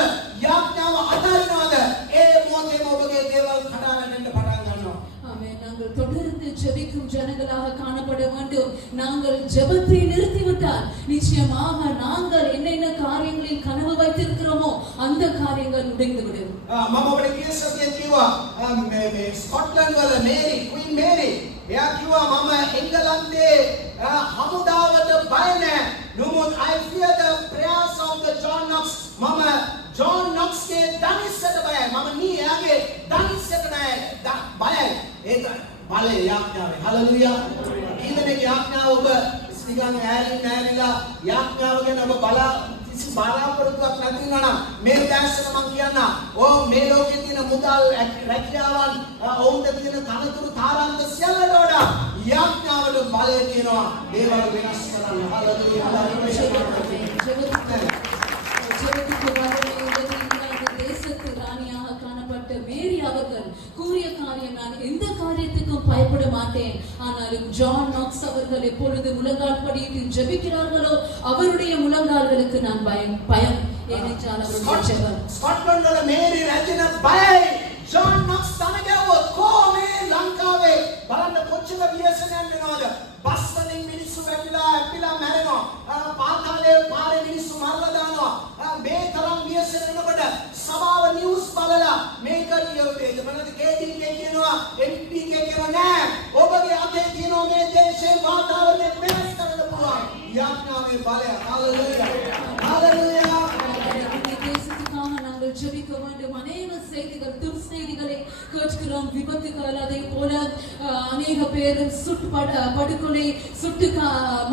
යාඥාව අතාරිනවද ඒ මොහොතේම ඔබගේ දේවල් කඩාවැටෙන්න පටන් ගන්නවා. ஆமென். நாங்கள் தொடர்ந்து ஜெபிக்கும் ஜனங்களாக காணப்பட வேண்டும். நாங்கள் ஜெபத்தை நிறுத்திவிட்டால் நிச்சயமாக நாங்கள் என்னென்ன காரியங்களில் கனவு வைத்திருக்கிறோமோ அந்த காரியங்கள் உடைந்துவிடும். මම ඔබට ගිය සතියේ කිව්වා මේ ස්කොට්ලන්ඩ් වල මේරි ක්වීන් මේරි එයා කිව්වා මම එංගලන්තේ හමුදාවට බය නැහැ. නමුත් I fear the prayers of the John Knox. මම ජෝන් නොක්ස්ගේ ධනිස්සට බයයි. මම නී එයාගේ ධනිස්සට නැහැ බයයි. ඒක බලය යාඥාවේ. හalleluya. ඊළඟ යාඥාව ඔබ නිකන් ඈරිලා යාඥාව ගැන ඔබ කිසි බලාපොරොත්තුවක් නැති වෙනවා නම් මේ දැස්සන මම කියන්න ඕ මේ ලෝකයේ තියෙන මුදල් රැකියාවන් ඔවුන්ට තියෙන තනතුරු තාරාන්ත සියල්ලට වඩා යාඥාවල බලය තියෙනවා දේවල් වෙනස් කරන්න. හalleluya. ஜெபத்துக்கு தேசத்து ராணியாக காணப்பட்ட மேரி அவர்கள் கூறிய காரியம், நான் எந்த காரியத்துக்கும் பயப்பட மாட்டேன், ஆனாலும் ஜான் நாக்ஸ் அவர்கள் எப்பொழுது முழங்கால் படியிட்டு ஜெபிக்கிறார்களோ அவருடைய முழங்கால்களுக்கு நான் பயம் ஏனென்றால் அவருடைய ஜெபம். ஸ்காட்லாந்து වල මේරි රැජින බයයි. ජෝන් නොක්ස් තමගව කොහොමේ ලංකාවේ බලන්න කොච්චර වියසනයක් වෙනවද? බස් වලින් මිනිස්සු වැටිලා ඇපිලා මැරෙනවා. පාතාලේ පාරේ මිනිස්සු මරලා දානවා. මේ තරම් වියසන වෙනකොට සභාව නිවුස් බලලා මේ නෑ. ඔබගේ අතේ තියෙන මේ දේශේ වාතාවරණය වෙනස් කරන්න පුළුවන්. යාඥාවේ බලය. හalleluya. හalleluya. நாங்கள் ஜெபிக்க வேண்டும். அநேக செய்திகள் துர்செய்திகளை கேட்கிறோம். விபத்துகள், அதே போல அநேக பேர் படுகொலை சுட்டு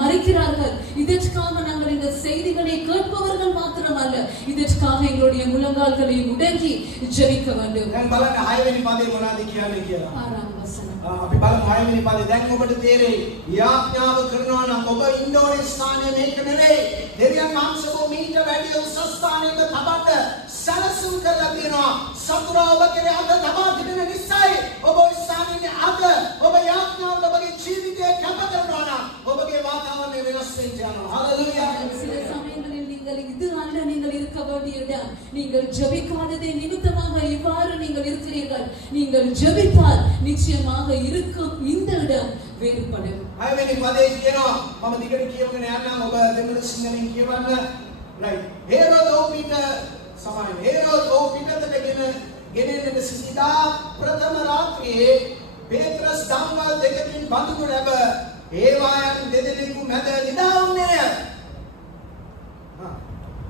மறிக்கிறார்கள். இதற்காக நாங்கள் இந்த செய்திகளை கேட்பவர்கள் மாத்திரமல்ல, இதற்காக எங்களுடைய முழங்கால்களை முடங்கி ஜெபிக்க வேண்டும். දැන් බලන්න 6 වෙනි පදේ මොනවද කියන්නේ කියලා. 6ාம் වසனம். අපි බලමු 6 වෙනි පදේ. දැන් ඔබට තේරෙයි යාඥාව කරනවා නම් ඔබ ඉන්න ඕනේ ස්ථානය මේක නෙවෙයි. දෙවියන් වහන්සේ මීට වැඩි උසස් ස්ථානයක තබන්න සැලසුම් කරලා තියෙනවා. සතුරා ඔබ කෙරේ අත තබා තිබෙන නිසායි ඔබ ස්ථානයේ අද ඔබ යාඥාවට ඔබගේ ජීවිතය කැප කරනවා නම් ඔබගේ වාතාවරණය වෙනස් වෙන්න යනවා. හalleluya. சில சமயங்களில் நீங்கள் இது அல்ல நீங்கள் இருக்க வேண்டிய இடம். நீங்கள் ஜெபிக்காததே நிமித்தமாக இவ்வாறு நீங்கள் இருக்கிறீர்கள். நீங்கள் ஜெபித்தால் நிச்சயமாக இருக்கும் இந்த இடம் வேறுபடும். 6 වෙනි පදේ කියනවා මම දිගට කියවගෙන යන්නම් ඔබ දෙමළ සිංහලෙන් කියවන්න. right. හේරෝද් ඕපිට සමාන. හේරෝද් ඕපිටට ගෙනෙන්න සිටිනා ප්‍රථම රාත්‍රියේ පේත්‍රස් දම්වල් දෙකකින් බඳුනු ලැබ ඒවායන් දෙදෙනෙකු මැද නිදා වුණේ.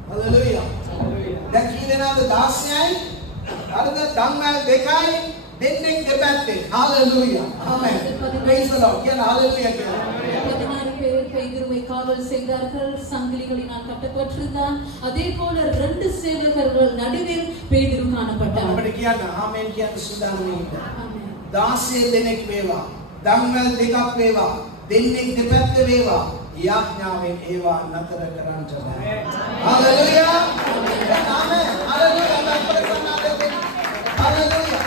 හalleluya. දැන් කී දෙනාද 16යි අරද දම්වල් දෙකයි දෙන්නෙක් දෙපැත්තේ. Hallelujah. Amen. praise the Lord. කියන hallelujah කියලා. 16 பேர் பேதுருவை காவல் செய்தார்கள். சங்கிலிகளினால் கட்டப்பட்டிருந்தான். அதே போல 2 சேவகர்கள் நடுவில் பேதுரு காணப்பட்டார். අපිට කියන්න ආමෙන් කියන සූදානම් වෙන්න. ஆமென். 16 දෙනෙක් වේවා. දම්වැල් දෙකක් වේවා. දෙන්නෙක් දෙපැත්ත වේවා. යාඥාවෙන් ඒවා නතර කරන්නට බෑ. හalleluya. ආමෙන්. හalleluya. හalleluya.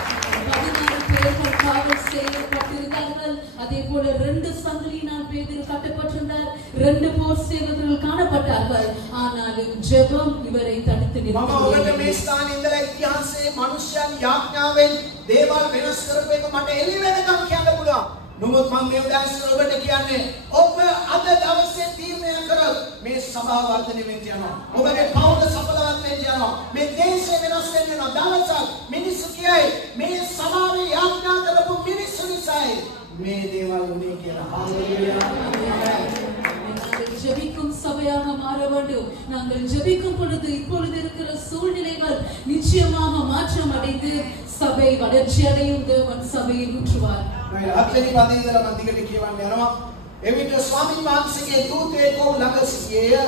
16 பேர்கள் காவல் செய்யப்பட்டிருந்தார்கள். அதே போல 2 சங்கிலியினால் பேதுரு கட்டப்பட்டிருந்தார். 2 போர் சேவகர்கள் காணப்பட்டார்கள். ஆனாலும் ஜெபம் இவரை தடுத்து මම ඔබට මේ நிறுத்தியது. ස්ථානයේ ඉඳලා ඉතිහාසයේ මිනිස්යන් යාඥාවෙන් දේවල් වෙනස් කරපු එක මට එළි වෙනකම් කියන්න පුළුවන්. නමුත් මම මේ උදාහරණ ඔබට කියන්නේ ඔබ අද දවසේ තීරණය කරලා මේ සභාව වර්ධනය වෙන්න යනවා. ඔබගේ පවුල සඵලවත් වෙන්න යනවා. මේ දේශය වෙනස් වෙන්න යනවා. දවසක් මිනිස්සු කියයි මේ සභාවේ යාඥා කරපු මිනිස්සු නිසායි මේ දේවල් උනේ කියලා. හalleluya. நாங்கள் ஜெபிக்கும் சபையாக மாற வேண்டும். நாங்கள் ஜெபிக்கும் பொழுது இப்பொழுது இருக்கிற சூழ்நிலைகள் நிச்சயமாக மாற்றம் அடைந்து சபை வளர்ச்சி அடையும். தேவன் சபையை ஊற்றுவார். හත්වෙනි පදේ ඉඳලා මම දිගට කියවන්න යනවා. එවිට ස්වාමීන් වහන්සේගේ දූතයෙක් ඔහු ළඟ සිටියේය.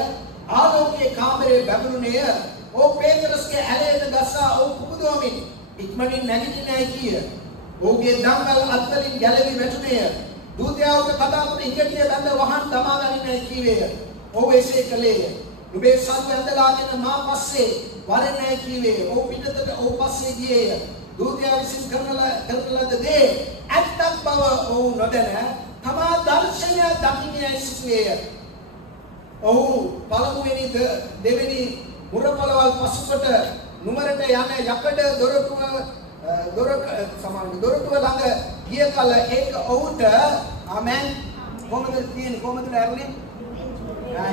ආලෝකයේ කාමරේ බැඳුනේය. ඔහු පේතරස්ගේ ඇලේට ගසා ඔහු කුමුදුවමින් ඉක්මනින් නැගිටින්නයි කීය. ඔහුගේ දම්වැල් අත්වලින් ගැලවි වැටුනේය. දූතයා ඔහුට කතා කොට ඉකටිය බැඳ වහන් දමා ගනින්නයි කීවේය. ඔහු එසේ කළේය. නුඹේ සතු ඇඳලාගෙන මා පස්සේ වරෙන්නයි කීවේය. ඔහු පිටතට ඔහු පස්සේ ගියේය. දූතයා විසින් කරන ලද දේ ඇත්තක් බව ඔහු නොදැන තමා දර්ශනය දකින්නයි සිටුවේය. ඔහු පළමුවෙනි දෙවෙනි මුරපොළවල් පසුකොට නුමරට යන යකඩ දොරටුව ළඟ ගිය කල ඒක ඔහුට ආමෙන් කොහොමද තියෙන්නේ කොහොමද ලැබුණේ?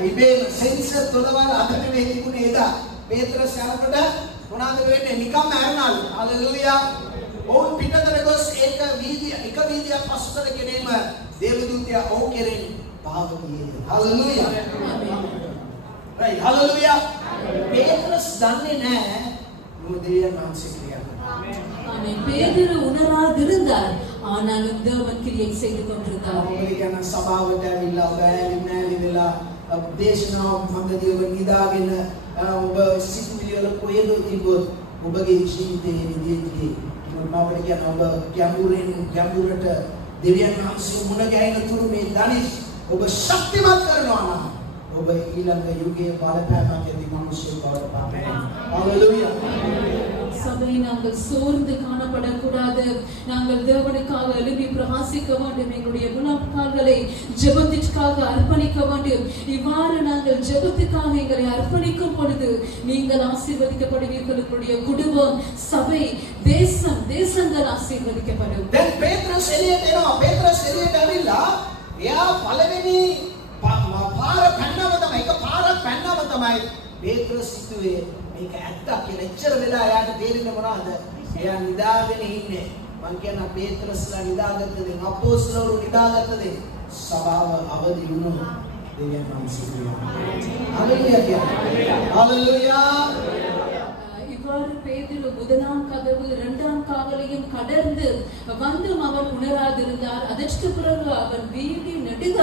ඉබේම සෙන්සර් තොලවල් අතට වෙතිකුනේ එදා පේත්‍රස් යනකොට මොනවාද වෙන්නේ? නිකම්ම ඇරුණාලු. හalleluya. ඔවුන් පිටතට ගොස් එක වීදියක් පසුතට ගෙනීම දේවදූතයා ඔහු කෙරෙන් පාව ගියේ. හalleluya. right. හalleluya. පේත්‍රස් දන්නේ නැහැ මොකද දෙවියන් වහන්සේ ක්‍රියා කරන්නේ. ஆமென். பேதுரு உணராதிருந்தார். ஆனாலும் தேவன் கிரியை செய்து கொண்டிருந்தார். ඔබ කියන සභාවට ඇවිල්ලා ඔබ ඇවිල්ලා දේශනාව මන්දදී ඔබ නිදාගෙන ඔබ සිතුවිලි වල කොහෙද තිබ්බොත් ඔබගේ ජීවිතයේ නිදීදී මමවට කියන ඔබ ගැඹුරට දෙවියන් වහන්සේ මුණ ගැහෙන තුරු මේ ධනිස් ඔබ ශක්තිමත් කරනවා නම් ඔබ ඊළඟ යුගයේ බලපෑමක් ඇති මිනිස්සු බවට පාපේ. හalleluya. சபை நாங்கள் சோர்ந்து காணப்படக்கூடாது. நாங்கள் தேவனுக்காக எழுப்பி பிரகாசிக்க வேண்டும். எங்களுடைய முழங்கால்களை ஜெபத்திற்காக அர்ப்பணிக்க வேண்டும். இவ்வாறு நாங்கள் ஜெபத்துக்காக எங்களை அர்ப்பணிக்கும் பொழுது நீங்கள் ஆசீர்வதிக்கப்படுவீர்கள். உங்களுடைய குடும்பம், சபை, தேசங்கள் ஆசீர்வதிக்கப்படும். දැන් පේත්‍රස් එළියට එනවා. පේත්‍රස් එළියට ඇවිල්ලා එයා පළවෙනි පාර පැන්නම තමයි ඒක පාරක් පැන්නම තමයි පේත්‍රස් හිතුවේ මේක ඇත්තක් කියලා. එච්චර වෙලා එයාට තේරෙන්නේ මොනවද? එයා නිදාගෙන ඉන්නේ. මං කියන පේත්‍රස්ලා නිදාගත්තද අපෝස්තලවරු නිදාගත්තද සභාව අවදි වුණා දෙවියන් වහන්සේ. හalleluya. හalleluya. இவ்வாறு பேதுரு முதலாம் கதவு இரண்டாம் காவலையும் கடந்து வந்தும் அவன் உணராதிருந்தார். அதற்கு பிறகு அவன் வீதி நெடுக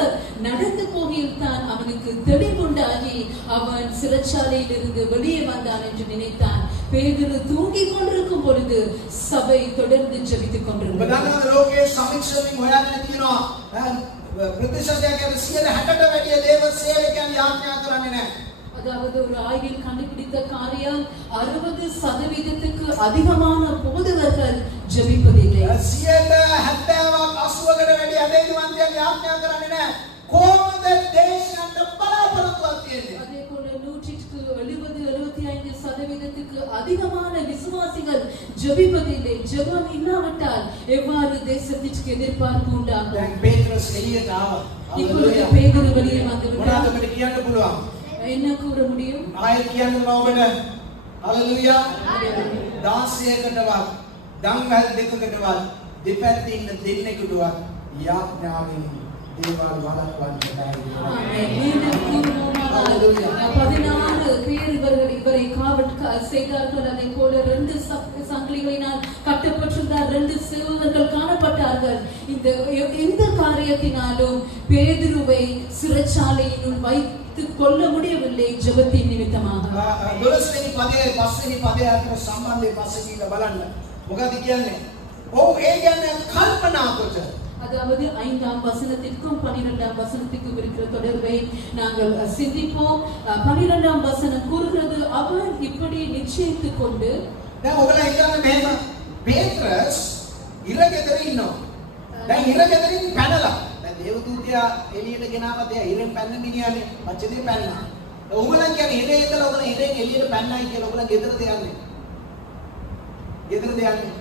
நடந்து போகில்தான் அவனுக்கு தெளிவுண்டாகி அவன் சிறைச்சாலையில் இருந்து வெளியே வந்தான் என்று நினைத்தான். பேதுரு தூங்கிக் கொண்டிருக்கும் பொழுது சபை தொடர்ந்து ஜெபித்துக் கொண்டிருந்தது. ලෝකයේ සමීක්ෂණින් හොයාගෙන තියෙනවා ප්‍රතිශතයක් 60ට වැඩිය දේව සේවකයන් යාඥා කරන්නේ නැහැ. அதாவது ஒரு ஆய்வில் கண்டுபிடித்த காரியம் 60% அதிகமான போதகர்கள் ஜெபிப்பதில்லை. 70ක් 80කට වැඩි අධිගමන්තයන් යාඥා කරන්නේ නැහැ. කොහොමද දේශනට බලාපොරොත්තුවක් තියෙන්නේ? அதே போல 170-75% அதிகமான விசுவாசிகள் ஜெபிப்பதில்லை. ஜெபம் இல்லாவிட்டால் எவ்வாறு தேசத்திற்கு எதிர்பார்ப்பு உண்டாகும்? දැන් පේත්‍රස් එළියට ආවා. இப்பொழுது பேதுரு வெளியே வந்து விட்டார். මොනවද අපිට කියන්න පුළුවන්? என்ன கூற முடியும்? ආයෙත් කියන්න බවද? හalleluya. 16කටවත් දන්වැල් දෙකකටවත් දෙපැත්තේ ඉන්න දෙන්නෙකුටවත් යාඥාවෙන් දේවල් වළක්වන්න බැහැ. ஹalleluya. 16 பேர் இவரை காவல் செய்தார்கள். அதை போல 2 சங்கிலிகளினால் கட்டப்பட்டிருந்தார். 2 சேவகர்கள் காணப்பட்டார்கள். இந்த காரியத்தினாலும் பேதுருவை சிறைச்சாலையினுள் வைத்து கொள்ள முடியவில்லை ஜெபத்தின் நிமித்தமாக. 12 වෙනි පදයේ 5 වෙනි පදයේ අතර සම්බන්ධය පස්සේ කියලා බලන්න. මොකද කියන්නේ? ඔව් ඒ කියන්නේ කල්පනා කොට. அதாவது 5ஆம் வசனத்திற்கும் 12ஆம் வசனத்திற்கும் இருக்கிற தொடர்பை நாங்கள் சிந்திப்போம். 12ஆம் வசனம் கூறுகிறது அவன் இப்படி நிச்சயித்துக் கொண்டு දැන් ඔයගොල්ලෝ හිතන්නේ මෙහෙම පේත්‍රස් ඉරගෙදර ඉන්නවා. දැන් ඉරගෙදරින් පැනලා දැන් දේවදූතයා එළියට ගෙනාවා. දැන් ඉරෙන් පැන්න මිනිහානේ පච්චදී පැන්නා. ඔයගොල්ලෝ කියන්නේ ඉරේ ඉඳලා ඔයගොල්ලෝ ඉරෙන් එළියට පැන්නයි කියලා ඔයගොල්ලෝ ගෙදරද යන්නේ? ගෙදරද යන්නේ?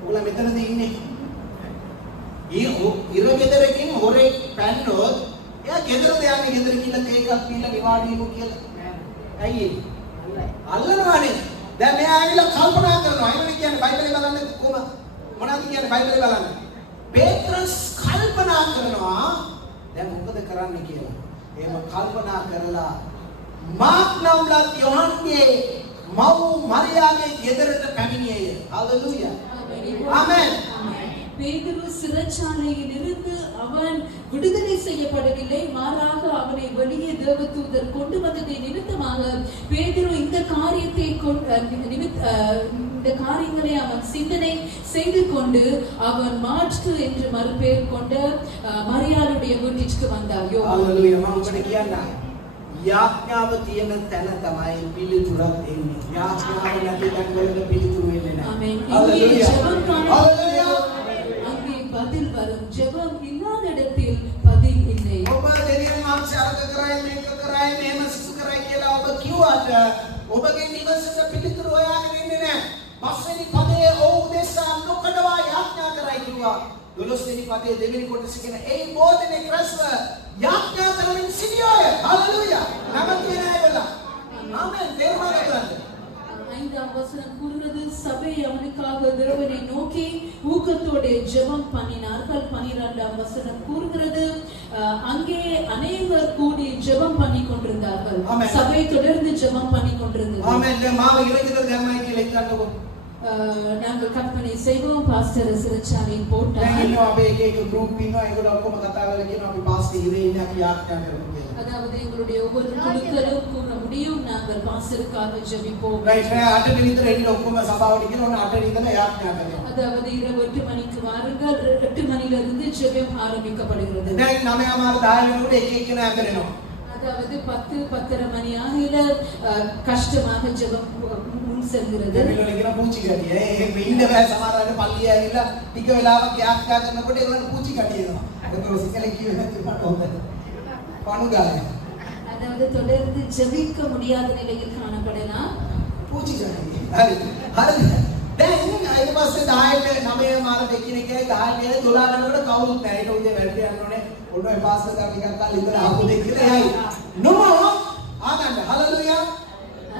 ඔයගොල්ලෝ මෙතනද ඉන්නේ? ඉරගෙදරකින් හොරෙක් පැන්නොත් එයා ගෙදරද යන්නේ? ගෙදර කියලා තේකක් පීලා නිවාඩියමු කියලා. ඇයි ඒ? අල්ලනවානේ. දැන් මෙයා ඇවිල්ලා කල්පනා කරනවා. එහෙම කියන්නේ බයිබලේ බලන්නේ කොහොමද? මොනවද කියන්නේ බයිබලේ බලන්නේ? පේත්‍රස් කල්පනා කරනවා දැන් මොකද කරන්න කියලා. එහෙම කල්පනා කරලා මාක් නම් ලත් යොහන්ගේ මව් මරියාගේ ගෙදරට පැමිණියේය. හalleluya. ආමෙන්. பேதுரு சிறைச்சாலையில் இருந்து அவன் விடுதலை செய்யப்படவில்லை. மாறாக அவனை வெளியே தேவதூதர் கொண்டு வந்ததை நிமித்தமாக பேதுரு இந்த காரியங்களை அவன் சிந்தனை செய்து கொண்டு அவன் மாற்று என்று மறுபெயர் கொண்ட மரியாளுடைய வீட்டிற்கு வந்தார். ஹalleluya. මම ඔබට කියන්නම් යාඥාව තියෙන තැන තමයි පිළිතුරක් එන්නේ. යාඥාව නැති තැන් වල පිළිතුරු එන්නේ නැහැ. ආමෙන්. ஹalleluya. ஹalleluya. அங்கே பதில் வரும். ஜெபம் இல்லாத இடத்தில் பதில் இல்லை. ඔබ දෙවියන් වහන්සේ අරක කරයි මේක කරයි මෙහෙම සිදු කරයි කියලා ඔබ කිව්වට ඔබගේ නිවසට පිළිතුරු හොයාගෙන ඉන්නේ නැහැ. පස්වෙනි පදයේ ඔව් දෙසා නොකඩවා යාඥා කරයි කිව්වා. 12 වෙනි පදයේ දෙවෙනි කොටස කියන ඒ බෝධනේ ක්‍රස්ව යාඥා කරමින් සිටියෝය. හalleluya. නමත් වෙනයිවලා. ආමෙන්. තේරුම් ගන්න. 5ஆம் வசனம் கூறுகிறது சபை அவனுக்காக தேவனை நோக்கி ஊக்கத்தோடு ஜெபம் பண்ணினார்கள். 12ஆம் வசனம் கூறுகிறது அங்கே அநேகர் கூடி ஜெபம் பண்ணி கொண்டிருந்தார்கள். சபை தொடர்ந்து ஜெபம் பண்ணி கொண்டிருந்தது. ஆமென். மாව ඉරගෙදර දැම්මයි කියලා හිතන්නකො. நாங்கள் கற்பனை செய்வோம். பாஸ்டர் சிறைச்சாலையில் போட்டார். දැන් ඉන්නවා අපේ එක එක group ඉන්නවා. ඒගොල්ලෝ ඔක්කොම කතා කරලා කියනවා අපි පාස්ටර් ඉරේ ඉන්නේ අපි යාඥා කරමු කියලා. அதாவது எங்களுடைய ஒவ்வொரு குழுக்களும் கூற முடியும் நாங்கள் பாஸ்டருக்காக ஜெபிப்போம். ரைட். 8 நிமிடம் ரெண்டு ඔක්කොම සභාවට කියන ඔන්න 8 නිදලා යාඥා කරනවා. அதாவது இரவு 8 மணிக்கு வாருங்கள். 8 மணியிலிருந்து ஜெபம் ஆரம்பிக்கப்படுகிறது. දැන් 9:00 10 වෙනකොට එක එකන ඇඳෙනවා. அதாவது 10:30 மணி ஆகில கஷ்டமாக ஜெபம் செல்கிறது. දෙවිලෝ කියන පූචි ගතිය. ඒ ඉන්න බෑ සමහරවිට පල්ලිය ඇවිල්ලා ටික වෙලාවක් යාඥා කරනකොට ඒගොල්ලෝ පූචි ගතියනවා. ඒක සිකලේ කිව්වේ නැති මට හොඳයි. පණුගාලේ. அதாவது தொடர்ந்து ஜெபிக்க முடியாத நிலையில் காணப்படலாம். පූචි ගතිය. හරි. හරි. දැන් ඊට පස්සේ 10ට 9 මාර දෙකින් එකයි 10 12 වෙනකොට කවුරුත් නැහැ. ඒක උදේ වැඩට යන්න ඕනේ. ඔන්න ඔය පාස්ටර් ටිකක් කාලේ ඉඳලා ආපු දෙක කියලා යයි. නෝ ஆமென். ஹalleluya.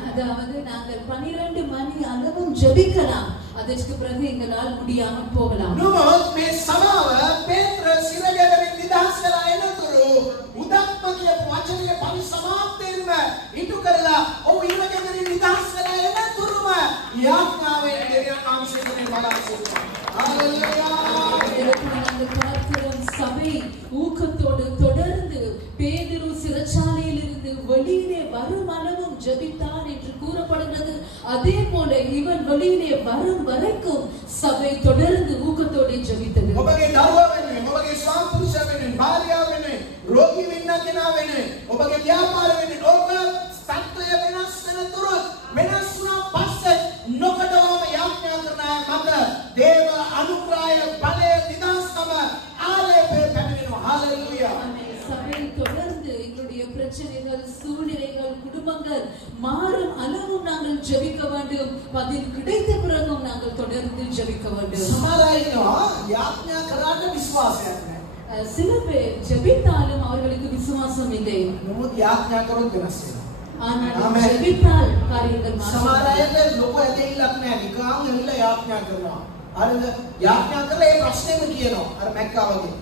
அதாவது நாங்கள் 12 மணி அளவும் ஜெபிக்கலாம். அதற்கு பிறகு எங்களால் முடியாமல் போகலாம். නමුත් මේ සභාව පේත්‍රස් ඉරගෙදරින් නිදහස් වෙලා එනතුරු උදක්ම කියපු වචනේ පරිසමාප්තියෙන්ම ඉටු කරලා ඔව් ඉරගෙදරින් නිදහස් වෙලා එනතුරුම යාඥාවෙන් දෙවියන් වහන්සේගේ බලාපොරොත්තු. හalleluya. நாங்கள் பார்க்கிறோம் சபை ஊக்கத்தோடு தொடர்ந்து பேதுரு சிறைச்சாலையில் இருந்து வெளியிலே வரும் அளவும் ஜெபித்தான் என்று கூறப்படுகிறது. அதே போல இவன் வெளியிலே வரும் வரைக்கும் சபை தொடர்ந்து ஊக்கத்தோடு ஜெபித்தது. ඔබගේ දරුවා වෙනුවෙන්, ඔබගේ ස්වාමි පුරුෂයා වෙනුවෙන්, භාර්යාව වෙනුවෙන්, රෝගී වෙන්න කෙනා වෙනුවෙන්, ඔබගේ ව්‍යාපාර වෙනුවෙන්, ඔබ සත්‍යය වෙනස් වෙනතුරු වෙනස් වුණා පස්සේ නොකඩවම යාඥා කරන මත දේව අනුග්‍රහය බලය නිදහස්කම ආලේපේ පැමිණෙනවා. හalleluya. சபை தொடர்ந்து எங்களுடைய பிரச்சனைகள், சூழ்நிலைகள், குடும்பங்கள் மாறும் அளவும் நாங்கள் ஜெபிக்க வேண்டும். பதில் கிடைத்த பிறகும் நாங்கள் தொடர்ந்து ஜெபிக்க வேண்டும். සමහර අය ඉන්නවා යාඥා කරාට විශ්වාසයක් නැහැ. சில பேர் ஜெபித்தாலும் அவர்களுக்கு விசுவாசம் இல்லை. නමුත් යාඥා කරොත් වෙනස් වෙනවා. ஆனால் ஜெபித்தால் காரியங்கள் සමහර மாறும். අයට ලොකු ඇදහිල්ලක් නැහැ. නිකන් ඇවිල්ලා යාඥා කරනවා. අර යාඥා කරලා ඒ ප්‍රශ්නේම කියනවා. අර මැක්කා වගේ.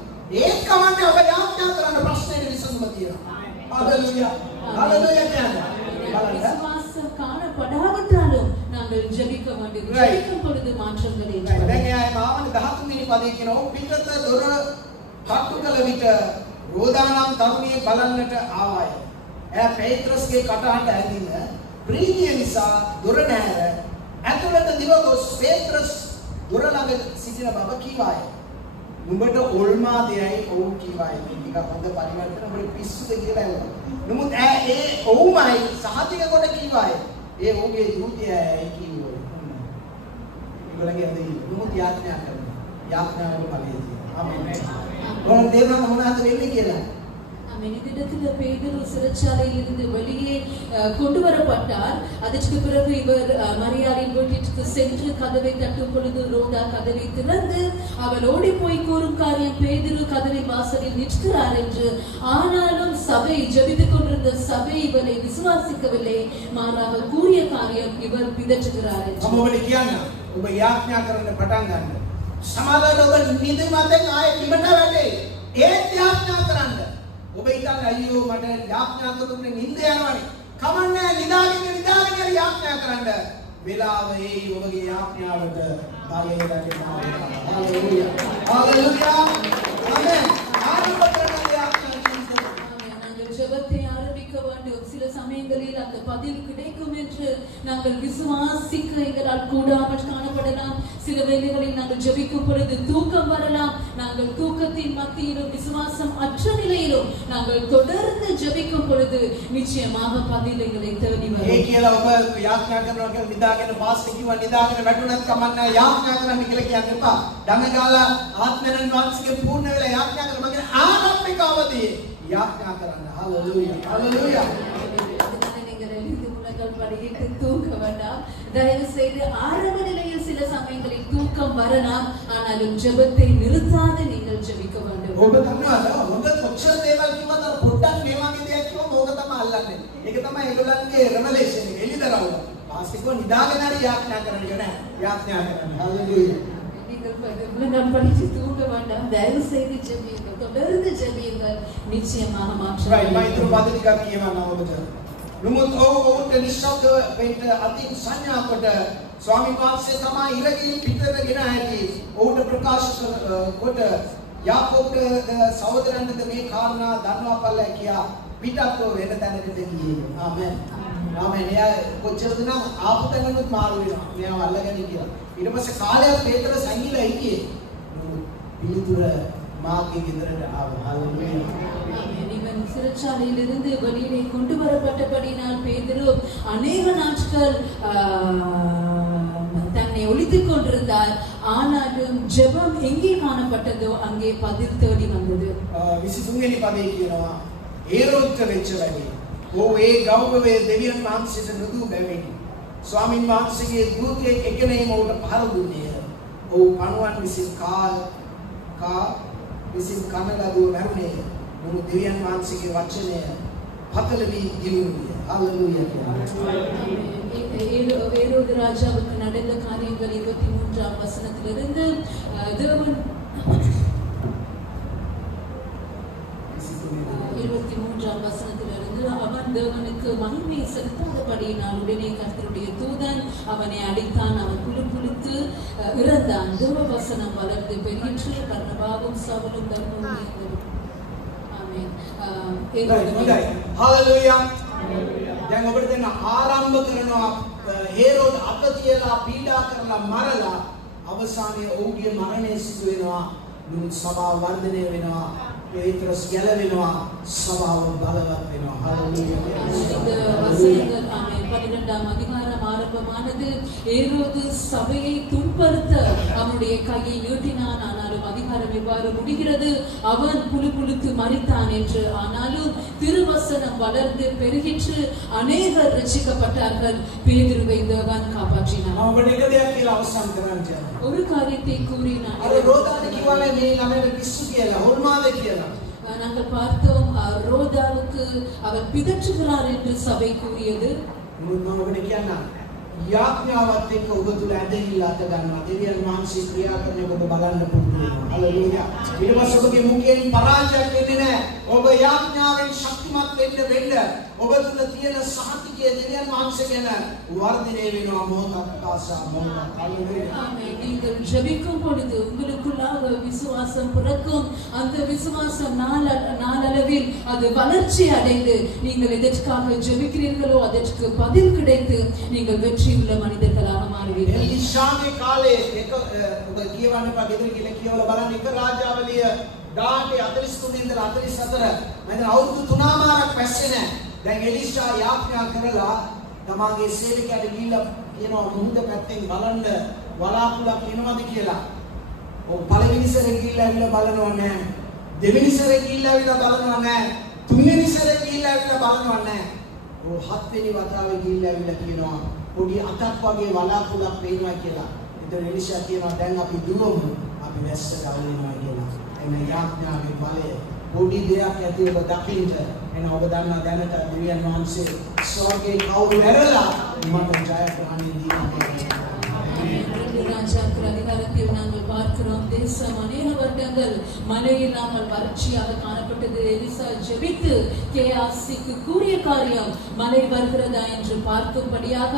ඒක කවන්නේ ඔබ යාඥා කරන ප්‍රශ්නේ විසඳුම තියෙනවා. හalleluya. හalleluya කියන්නේ. விசுவாசம் காணப்படாவிட்டாலும் நாங்கள் ஜெபிக்க வேண்டும். ஜெபிக்கும் பொழுது மாற்றங்கள் ஏற்படும். දැන් එයා මාවනේ 13 වෙනි පදේ කියනවා පිටත දොර කට්ටු කළ විට රෝදානම් තරුණිය බලන්නට ආවාය. එයා පේත්‍රස්ගේ කටහඬ ඇදින ප්‍රීතිය නිසා දොර නැර ඇතුළත දිව ගොස් පේත්‍රස් දොර ළඟ සිටින බව කීවාය. නුඹට ඔල්මාදයයි ඔව් කීවාය. මේක හොඳ පරිවර්තන ඔබට පිස්සුද කියලා ඇහුවා. නමුත් ඒ ඔව්මයි සහතික කොට කීවාය. ඒ ඔහුගේ දූතයයි කිව්වෝ. ඒගොල්ලන්ගේ ඇදී නමුත් යාඥා කරනවා. යාඥාවට බලය තියෙනවා. ආමේන්. ඔන්න දේවන මොනවද වෙන්නේ කියලා. இந்த பேதுரு சிறைச்சாலையில் இருந்து வெளியே கொண்டு வரப்பட்டார். அதற்கு பிறகு இவர் மரியாளின் வீட்டிற்கு சென்று கதவை தட்டும் பொழுது ரோதா கதவை திறந்து அவள் ஓடி போய் கூறும் காரியம் பேதுரு கதவை வாசலில் நிற்கிறார் என்று. ஆனாலும் சபை ஜெபித்துக் கொண்டிருந்த சபை இவரை விசுவாசிக்கவில்லை. மாறாக கூறிய காரியம் இவர் பிதற்றுகிறார் என்று. ඔබට කියන්න ඔබ යාඥා කරන්න පටන් ගන්න. සමහරවිට ඔබ නිදිමතෙන් ආයේ පිටට වැටේ. ඒත් යාඥා කරන්න. ඔබ හිතන්නේ අයියෝ මට යාඥා කරොත් නිින්ද යනවනේ. කමන්නේ නිදාගෙන යාඥා කරන්න. වෙලාව එයි ඔබගේ යාඥාවට බලය ලැබෙනවා. හalleluya. හalleluya. ආමෙන්. ආරම්භ කරන යාඥා நாங்கள் ஜெபத்தை ஆரம்பிக்க வேண்டும். சில சமயங்களில் அந்த பதில் கிடைக்கும் என்று நாங்கள் விசுவாசிக்க எங்களால் கூடாமல் காணப்படலாம். சில வேளைகளில் நாங்கள் ஜெபிக்கும் பொழுது தூக்கம் வரலாம். நாங்கள் தூக்கத்தின் மத்தியிலும் விசுவாசம் அற்ற நிலையிலும் நாங்கள் தொடர்ந்து ஜெபிக்கும் பொழுது நிச்சயமாக பதில் எங்களை தேடி வரும். ඒ කියලා ඔබ යාඥා කරනවා කියලා නිදාගෙන පාස්ටර් කිව්වා නිදාගෙන වැටුණත් කමක් නැහැ යාඥා කරන්න කියලා කියන්න එපා. ධනගාලා ආත්මයන් වහන්සේගේ පූර්ණ වෙලා යාඥා කරන මගේ ආරම්භික අවදී යාඥා කරන්න. හalleluya. හalleluya. படிக்கிட்டு தூக்க வேண்டாம். தயவு செய்து ஆரம்ப நிலையில் சில சமயங்களில் தூக்கம் வரலாம். ஆனாலும் ஜெபத்தை நிறுத்தாது நீங்கள் ஜெபிக்க வேண்டும். ඔබ දන්නවද හොඳ කොච්චර දේවල් කිව්වද පොඩ්ඩක් මේ වගේ දෙයක් කිව්වම ඕක තමයි අල්ලන්නේ. ඒක තමයි ඒගොල්ලන්ගේ රෙවලේෂන් එක එළිදරව්. පාස්ටිකෝ නිදාගෙන හරි යාඥා කරන්න ඕනේ. යාඥා කරන්න. හalleluya. நீங்கள் படிச்சு தூங்க வேண்டாம். தயவு செய்து ஜெபியுங்கள். தொடர்ந்து ஜெபியுங்கள். நிச்சயமாக மாற்றம். right මෛත්‍රී පද ටිකක් කියවන්න ඔබට. නමුත් ඔවුන්ට නිශ්ශබ්ද වෙන්න අතින් සංඥා කොට ස්වාමීන් වහන්සේ තමයි ඉරගින් පිටතට ගෙන ඇති. ඔවුන්ට ප්‍රකාශ කොට යාකෝබ්ට සහෝදරයන්ට මේ කාරණා දන්වාපල්ලා කියා පිටත් වෙන තැනකට ගියේ. ආමෙන්. ආමෙන්. එයා කොච්චරද නම් ආපු තැනකට මාරු වෙනවා. මෙයාව අල්ලගෙන කියලා. ඊට පස්සේ කාලයක් පේතර සංගීලා හිටියේ. පිළිතුර මාගේ ගෙදරට ආවා. හalleluya. இவன் சிறைச்சாலையில் இருந்து வெளியிலே கொண்டு வரப்பட்டபடினால் பேதுரு அநேக நாட்கள் தன்னை ஒளித்துக் கொண்டிருந்தார். ஆனாலும் ஜெபம் எங்கே காணப்பட்டதோ அங்கே பதில் தேடி வந்தது. 23 වෙනි පදේ කියනවා හේරොද්ට වෙච්ච වැඩි. ඕ ඒ ගෞරවයේ දෙවියන් වහන්සේට නුදු බැවිනි. ස්වාමීන් වහන්සේගේ දූතයෙක් එක්කෙනෙක් උට පහර දුන්නේය. ඔව් පණුවන් විසින් විසින් කන ලැබුව මරුණේය. නමුත් දෙවියන් වහන්සේගේ වචනය පතලවි ගිලිනුනේ. හalleluya. ஏரோது ராஜாவுக்கு நடந்த காரியங்கள் 23ஆம் வசனத்திலிருந்து தேவன் 23ஆம் வசனத்திலிருந்து அவன் தேவனுக்கு மகிமை செலுத்தாதபடியினால் உடனே கர்த்தருடைய தூதன் அவனை அடித்தான். அவன் புழுத்து இறந்தான். தேவ வசனம் வளர்ந்து பெருகிற்று. பர்னபாவும் சவுலும் தர்மமும். ஆமென். හalleluya. දැන් ඔබට දෙන්න ආරම්භ කරනවා හේරෝද් අතතියලා පීඩා කරලා මරලා අවසානයේ ඔහුගේ මරණය සිදු වෙනවා. නුත් සභාව වර්ධනය වෙනවා. பேதுரஸ் ගැලවෙනවා. සභාව බලවත් වෙනවා. හalleluya. இந்த வசனங்கள் ஆமென் 12ஆம் அதிகாரம் ஆரம்பமானது ஏரோது சபையை துன்புறுத்த அவனுடைய கையை நீட்டினான். ஆனாலும் அதிகாரம் இவ்வாறு முடிகிறது, அவன் புழுத்து மரித்தான் என்று. ஆனாலும் திருவசனம் வளர்ந்து பெருகிற்று. அநேகர் ரட்சிக்கப்பட்டார்கள். பேதுருவை தேவன் காப்பாற்றினார். ඔබට එක දෙයක් කියලා අවසන් කරන්න. ஒரு காரியத்தை கூறினார். අර රෝදාට කිව්වනේ මේ ළමයට පිස්සු කියලා, හොල්මාද කියලා. நாங்கள் பார்த்தோம் ரோதாவுக்கு அவர் பிதற்றுகிறார் என்று சபை கூறியது. මම ඔබට කියන්න යාඥාවත් එක්ක ඔබ තුල ඇදහිල්ල අත ගන්නවා. දෙවියන් වහන්සේ ක්‍රියා කරන ඔබ බලන්න පුරුදු වෙනවා. හalleluya. ඊට පස්සේ ඔබගේ මුඛයෙන් පරාජයක් එන්නේ නැහැ. ඔබ යාඥාවෙන් ශක්තිමත් වෙන්න ඔබ තුල තියෙන සහතිකයේ දෙවියන් වහන්සේ ගැන වර්ධනය වෙනවා. මොහොතක් පාසා මොහොතක්. හalleluya. ஆமென். நீங்கள் ஜெபிக்கும் பொழுது உங்களுக்குள்ளாக விசுவாசம் பிறக்கும். அந்த விசுவாசம் நாளளவில் அது வளர்ச்சி அடைந்து நீங்கள் எதற்காக ஜெபிக்கிறீர்களோ அதற்கு பதில் கிடைத்து நீங்கள் வெற்றியுள்ள மனிதர்களாக மாறுவீர்கள். එලිෂාගේ කාලේ එක ඔබ කියවන්න එපා. ගෙදර ගිහලා කියවලා බලන්න. එක රාජාවලිය 1843 ඉඳලා 44 මම අවුරුදු 3මාරක් පැස්සේ නැහැ. දැන් එලිෂා යාඥා කරලා තමාගේ සේවකයාට ගිහිල්ලා කියනවා මුහුද පැත්තෙන් බලන්න වලාකුළක් එනවද කියලා. ඔව් පළවෙනි සැරේ ගිහිල්ලා ඇවිල්ලා බලනවා නෑ. දෙවෙනි සැරේ ගිහිල්ලා ඇවිල්ලා බලනවා නෑ. තුන්වෙනි සැරේ ගිහිල්ලා ඇවිල්ලා බලනවා නෑ. ඔව් හත්වෙනි වතාවේ ගිහිල්ලා ඇවිල්ලා කියනවා පොඩි අතක් වගේ වලාකුළක් පේනවා කියලා. එතන එලිෂා කියනවා දැන් අපි දුවමු. අපි වැස්සට අවු වෙනවා කියලා. එන යාඥාවේ බලය පොඩි දෙයක් ඇති ඔබ දකින්න. එන ඔබ දන්නා දැනට දෙවියන් වහන්සේ ස්වර්ගයේ කවුරු ඇරලා මට ජයග්‍රහණය දීලා ராஜாக்கள் அதிகாரத்தில் நாங்கள் பார்க்கிறோம். தேசம் அநேக வருடங்கள் மழை இல்லாமல் வறட்சியாக காணப்பட்டது. எலிசா ஜெபித்து கேயாசிக்கு கூறிய காரியம் மழை வருகிறதா என்று பார்க்கும்படியாக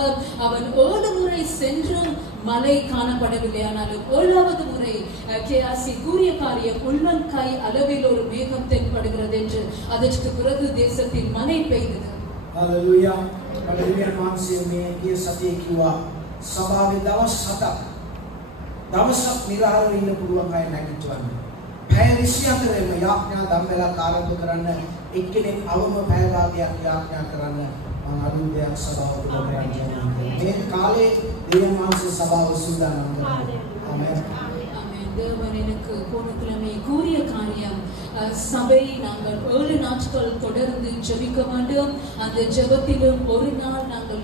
அவன் 7 முறை சென்றும் மழை காணப்படவில்லை. ஆனாலும் 7வது முறை கேயாசி கூறிய காரியம் உள்ளங்கை அளவில் ஒரு மேகம் தென்படுகிறது என்று. அதற்கு பிறகு தேசத்தில் மழை பெய்தது. ஹalleluya. දෙවියන් වහන්සේ මේ ගිය සතියේ කිව්වා සභාවේ දවස් 7ක් දවසක් නිරාහාරව ඉන්න පුළුවන් අය නැගිටවන්න. පැය 24ෙම යාඥා ධම්මලා ආරම්භ කරන්න. එක්කෙනෙක් අවම පැය භාගයක් යාඥා කරන්න. මම අලුත් දෙයක් සභාව තුළ කරන්නේ. මේ කාලේ දෙවියන් වහන්සේ සභාව සූදානම් කරනවා. ආමෙන්. தேவன் எனக்கு போன கிழமை கூறிய காரியம் சபை நாங்கள் 7 நாட்கள் தொடர்ந்து ஜெபிக்க வேண்டும். அந்த ஜெபத்திலும் ஒரு நாள் நாங்கள்